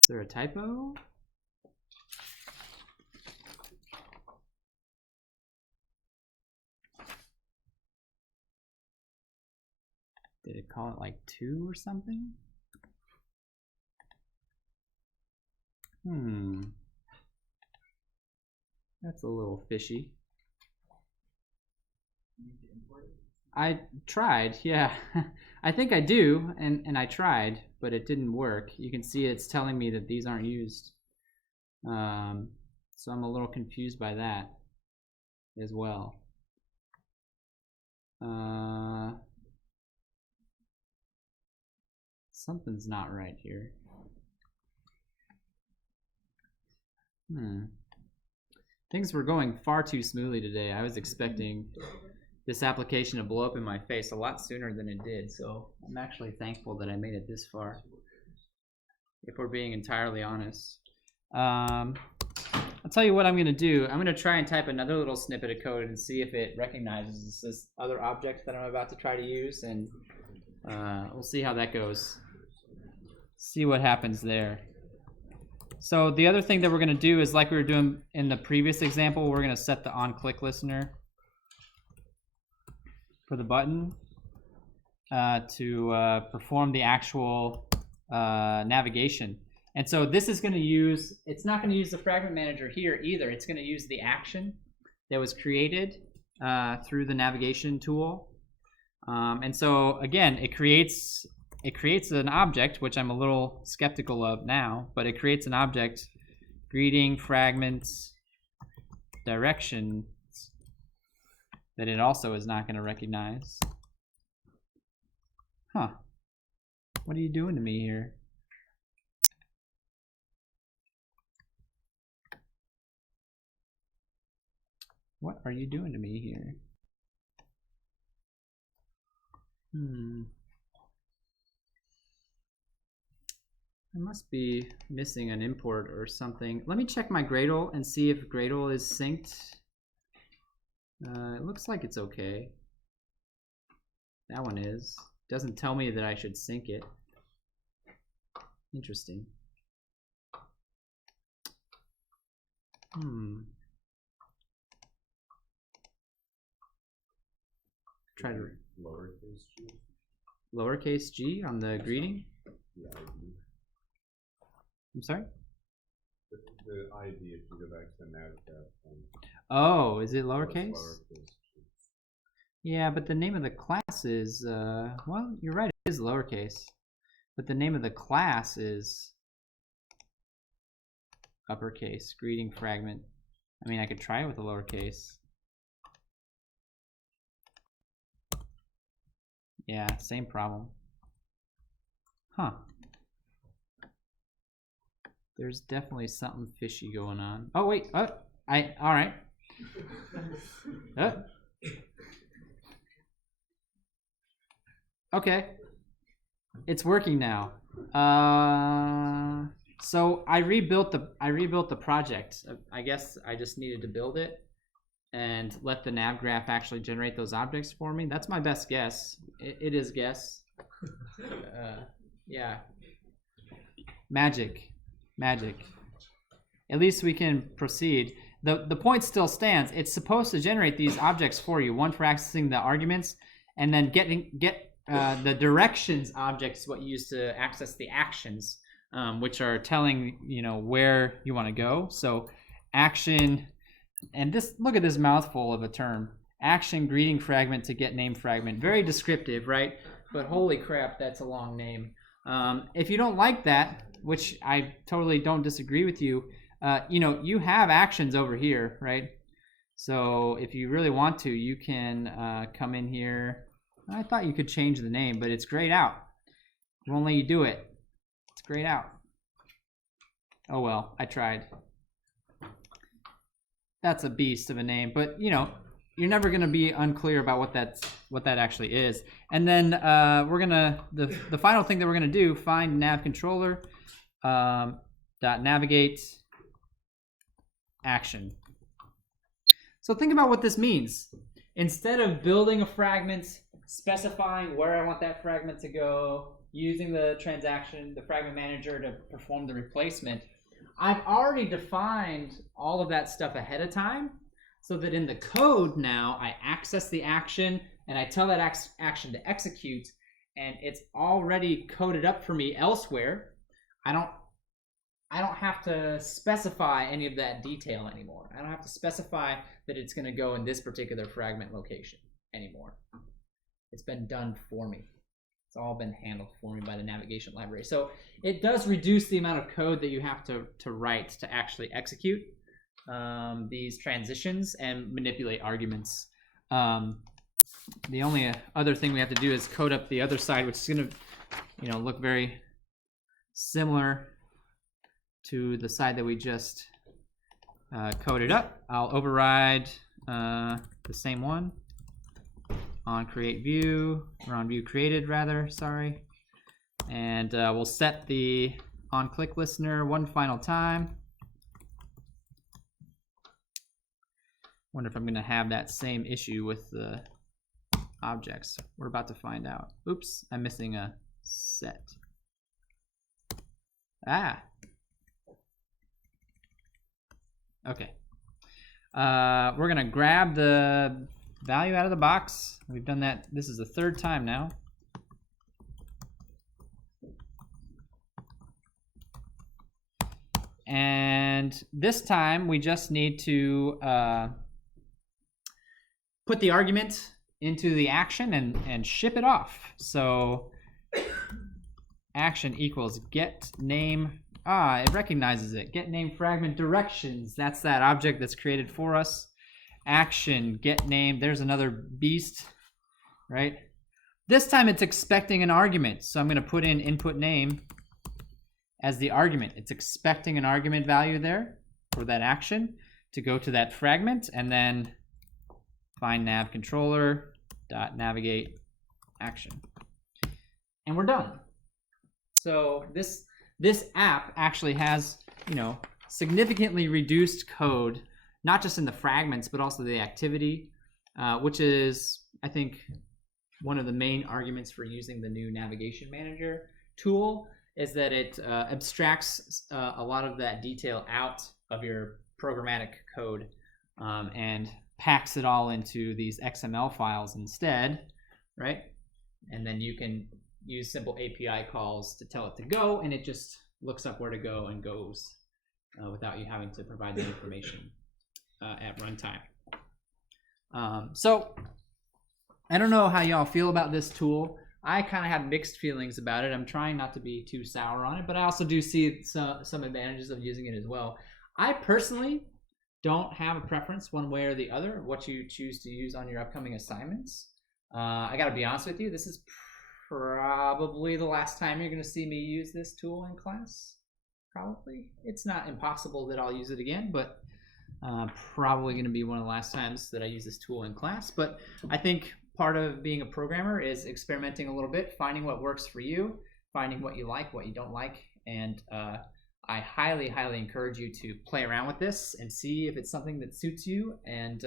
Is there a typo? Did it call it like 2 or something? That's a little fishy. I tried, yeah. I think I do, and I tried, but it didn't work. You can see it's telling me that these aren't used. So I'm a little confused by that as well. Something's not right here. Things were going far too smoothly today. I was expecting this application to blow up in my face a lot sooner than it did, so I'm actually thankful that I made it this far, if we're being entirely honest. I'll tell you what I'm going to do. I'm going to try and type another little snippet of code and see if it recognizes this other object that I'm about to try to use, and we'll see how that goes. See what happens there. So the other thing that we're going to do is, like we were doing in the previous example, we're going to set the on-click listener for the button to perform the actual navigation. And so this is going to use, it's not going to use the fragment manager here either. It's going to use the action that was created through the navigation tool. And so again, it creates an object, which I'm a little skeptical of now, but it creates an object, greeting fragments direction, that it also is not going to recognize. Huh. What are you doing to me here? What are you doing to me here? I must be missing an import or something. Let me check my Gradle and see if Gradle is synced. It looks like it's okay. That one is. Doesn't tell me that I should sync it. Interesting. Try to lowercase g. Lowercase g on the greeting? The ID. I'm sorry? The ID, if you go back to the nav tab. Oh, is it It's lowercase? lowercase g. Yeah, but the name of the class is, well, you're right, it is lowercase. But the name of the class is uppercase, greeting fragment. I mean, I could try it with a lowercase. Yeah, same problem. Huh. There's definitely something fishy going on. Oh, wait, all right. Okay. It's working now. So I rebuilt the project. I guess I just needed to build it and let the nav graph actually generate those objects for me. That's my best guess. It is guess. Yeah. Magic. At least we can proceed. The point still stands. It's supposed to generate these objects for you. One for accessing the arguments, and then get the directions objects, what you use to access the actions, which are telling where you want to go. So action, and this, look at this mouthful of a term. Action greeting fragment to get name fragment. Very descriptive, right? But holy crap, that's a long name. If you don't like that, which I totally don't disagree with you, you have actions over here, right? So if you really want to, you can come in here. I thought you could change the name, but it's grayed out. It won't let you do it. It's grayed out. Oh well, I tried. That's a beast of a name, but you're never gonna be unclear about what that actually is. And then we're gonna the final thing that we're gonna do, find nav controller dot navigate action. So think about what this means. Instead of building a fragment, specifying where I want that fragment to go, using the fragment manager to perform the replacement, I've already defined all of that stuff ahead of time, so that in the code now, I access the action and I tell that action to execute, and it's already coded up for me elsewhere. I don't have to specify any of that detail anymore. I don't have to specify that it's going to go in this particular fragment location anymore. It's been done for me. It's all been handled for me by the navigation library. So it does reduce the amount of code that you have to write to actually execute these transitions and manipulate arguments. The only other thing we have to do is code up the other side, which is going to look very similar to the side that we just coded up. I'll override the same one on create view, or on view created rather, sorry. And we'll set the on click listener one final time. Wonder if I'm gonna have that same issue with the objects. We're about to find out. Oops, I'm missing a set. Okay. We're gonna grab the value out of the box. We've done that. This is the third time now. And this time we just need to put the argument into the action and ship it off. So action equals get name. It recognizes it. Get name fragment directions. That's that object that's created for us. Action get name. There's another beast, right? This time it's expecting an argument. So I'm going to put in input name as the argument. It's expecting an argument value there for that action to go to that fragment, and then find nav controller dot navigate action, and we're done. So this app actually has, you know, significantly reduced code, not just in the fragments but also the activity, which is, I think, one of the main arguments for using the new navigation manager tool, is that it abstracts a lot of that detail out of your programmatic code and packs it all into these XML files instead, right? And then you can use simple API calls to tell it to go, and it just looks up where to go and goes without you having to provide the information at runtime. So I don't know how y'all feel about this tool. I kind of have mixed feelings about it. I'm trying not to be too sour on it, but I also do see some advantages of using it as well. I personally don't have a preference one way or the other what you choose to use on your upcoming assignments. I got to be honest with you, this is probably the last time you're going to see me use this tool in class. Probably. It's not impossible that I'll use it again, but probably going to be one of the last times that I use this tool in class. But I think part of being a programmer is experimenting a little bit, finding what works for you, finding what you like, what you don't like, and I highly, highly encourage you to play around with this and see if it's something that suits you. And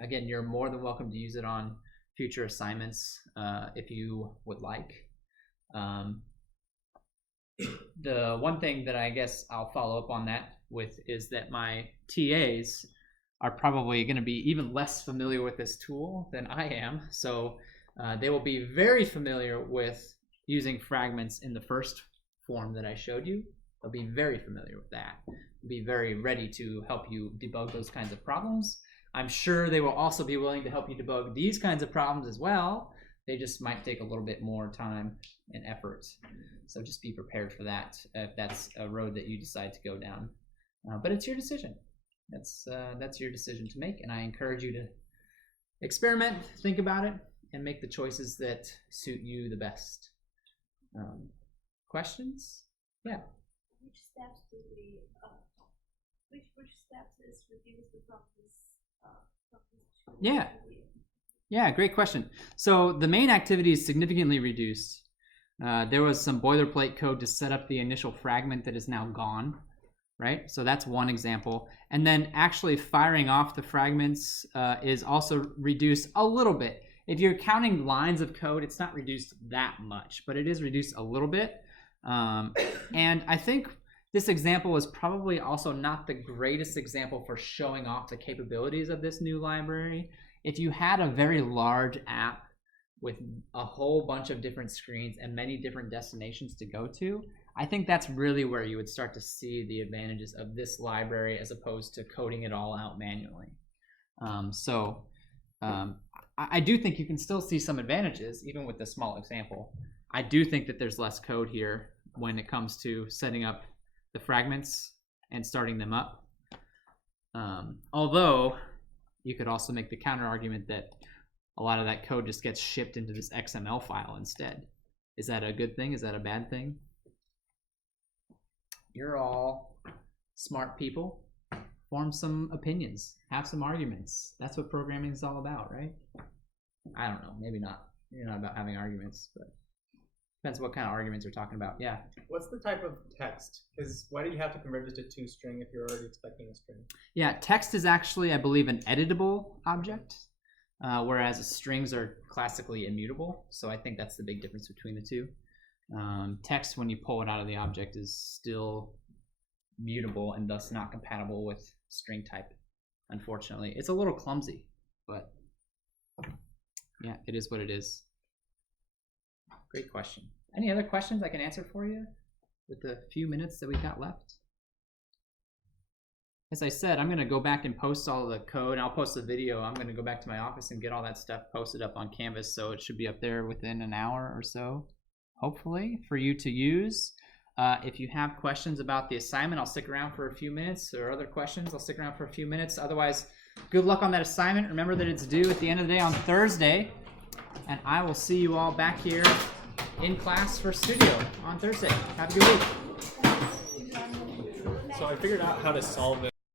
again, you're more than welcome to use it on future assignments if you would like. The one thing that I guess I'll follow up on that with is that my TAs are probably going to be even less familiar with this tool than I am. So they will be very familiar with using fragments in the first form that I showed you. They'll be very familiar with that. They'll be very ready to help you debug those kinds of problems. I'm sure they will also be willing to help you debug these kinds of problems as well. They just might take a little bit more time and effort. So just be prepared for that if that's a road that you decide to go down. But it's your decision. That's your decision to make, and I encourage you to experiment, think about it, and make the choices that suit you the best. Questions? Yeah. Which steps do we? Which steps is reduced from this? Yeah. Yeah, great question. So the main activity is significantly reduced. There was some boilerplate code to set up the initial fragment that is now gone, right? So that's one example. And then actually firing off the fragments is also reduced a little bit. If you're counting lines of code, it's not reduced that much, but it is reduced a little bit. And I think this example is probably also not the greatest example for showing off the capabilities of this new library. If you had a very large app with a whole bunch of different screens and many different destinations to go to, I think that's really where you would start to see the advantages of this library as opposed to coding it all out manually. I do think you can still see some advantages even with this small example. I do think that there's less code here when it comes to setting up the fragments and starting them up. Although you could also make the counter argument that a lot of that code just gets shipped into this XML file instead. Is that a good thing? Is that a bad thing? You're all smart people. Form some opinions. Have some arguments. That's what programming is all about, right? I don't know. Maybe not. You're not about having arguments, but depends what kind of arguments you're talking about. Yeah. What's the type of text? Because why do you have to convert it to toString if you're already expecting a string? Yeah, text is actually, I believe, an editable object, whereas strings are classically immutable. So I think that's the big difference between the two. Text, when you pull it out of the object, is still mutable and thus not compatible with string type, unfortunately. It's a little clumsy, but yeah, it is what it is. Great question. Any other questions I can answer for you with the few minutes that we've got left? As I said, I'm going to go back and post all of the code. I'll post the video. I'm going to go back to my office and get all that stuff posted up on Canvas, so it should be up there within an hour or so, hopefully, for you to use. If you have questions about the assignment, I'll stick around for a few minutes, or other questions, I'll stick around for a few minutes. Otherwise, good luck on that assignment. Remember that it's due at the end of the day on Thursday, and I will see you all back here in class for studio on Thursday. Have a good week. So I figured out how to solve it.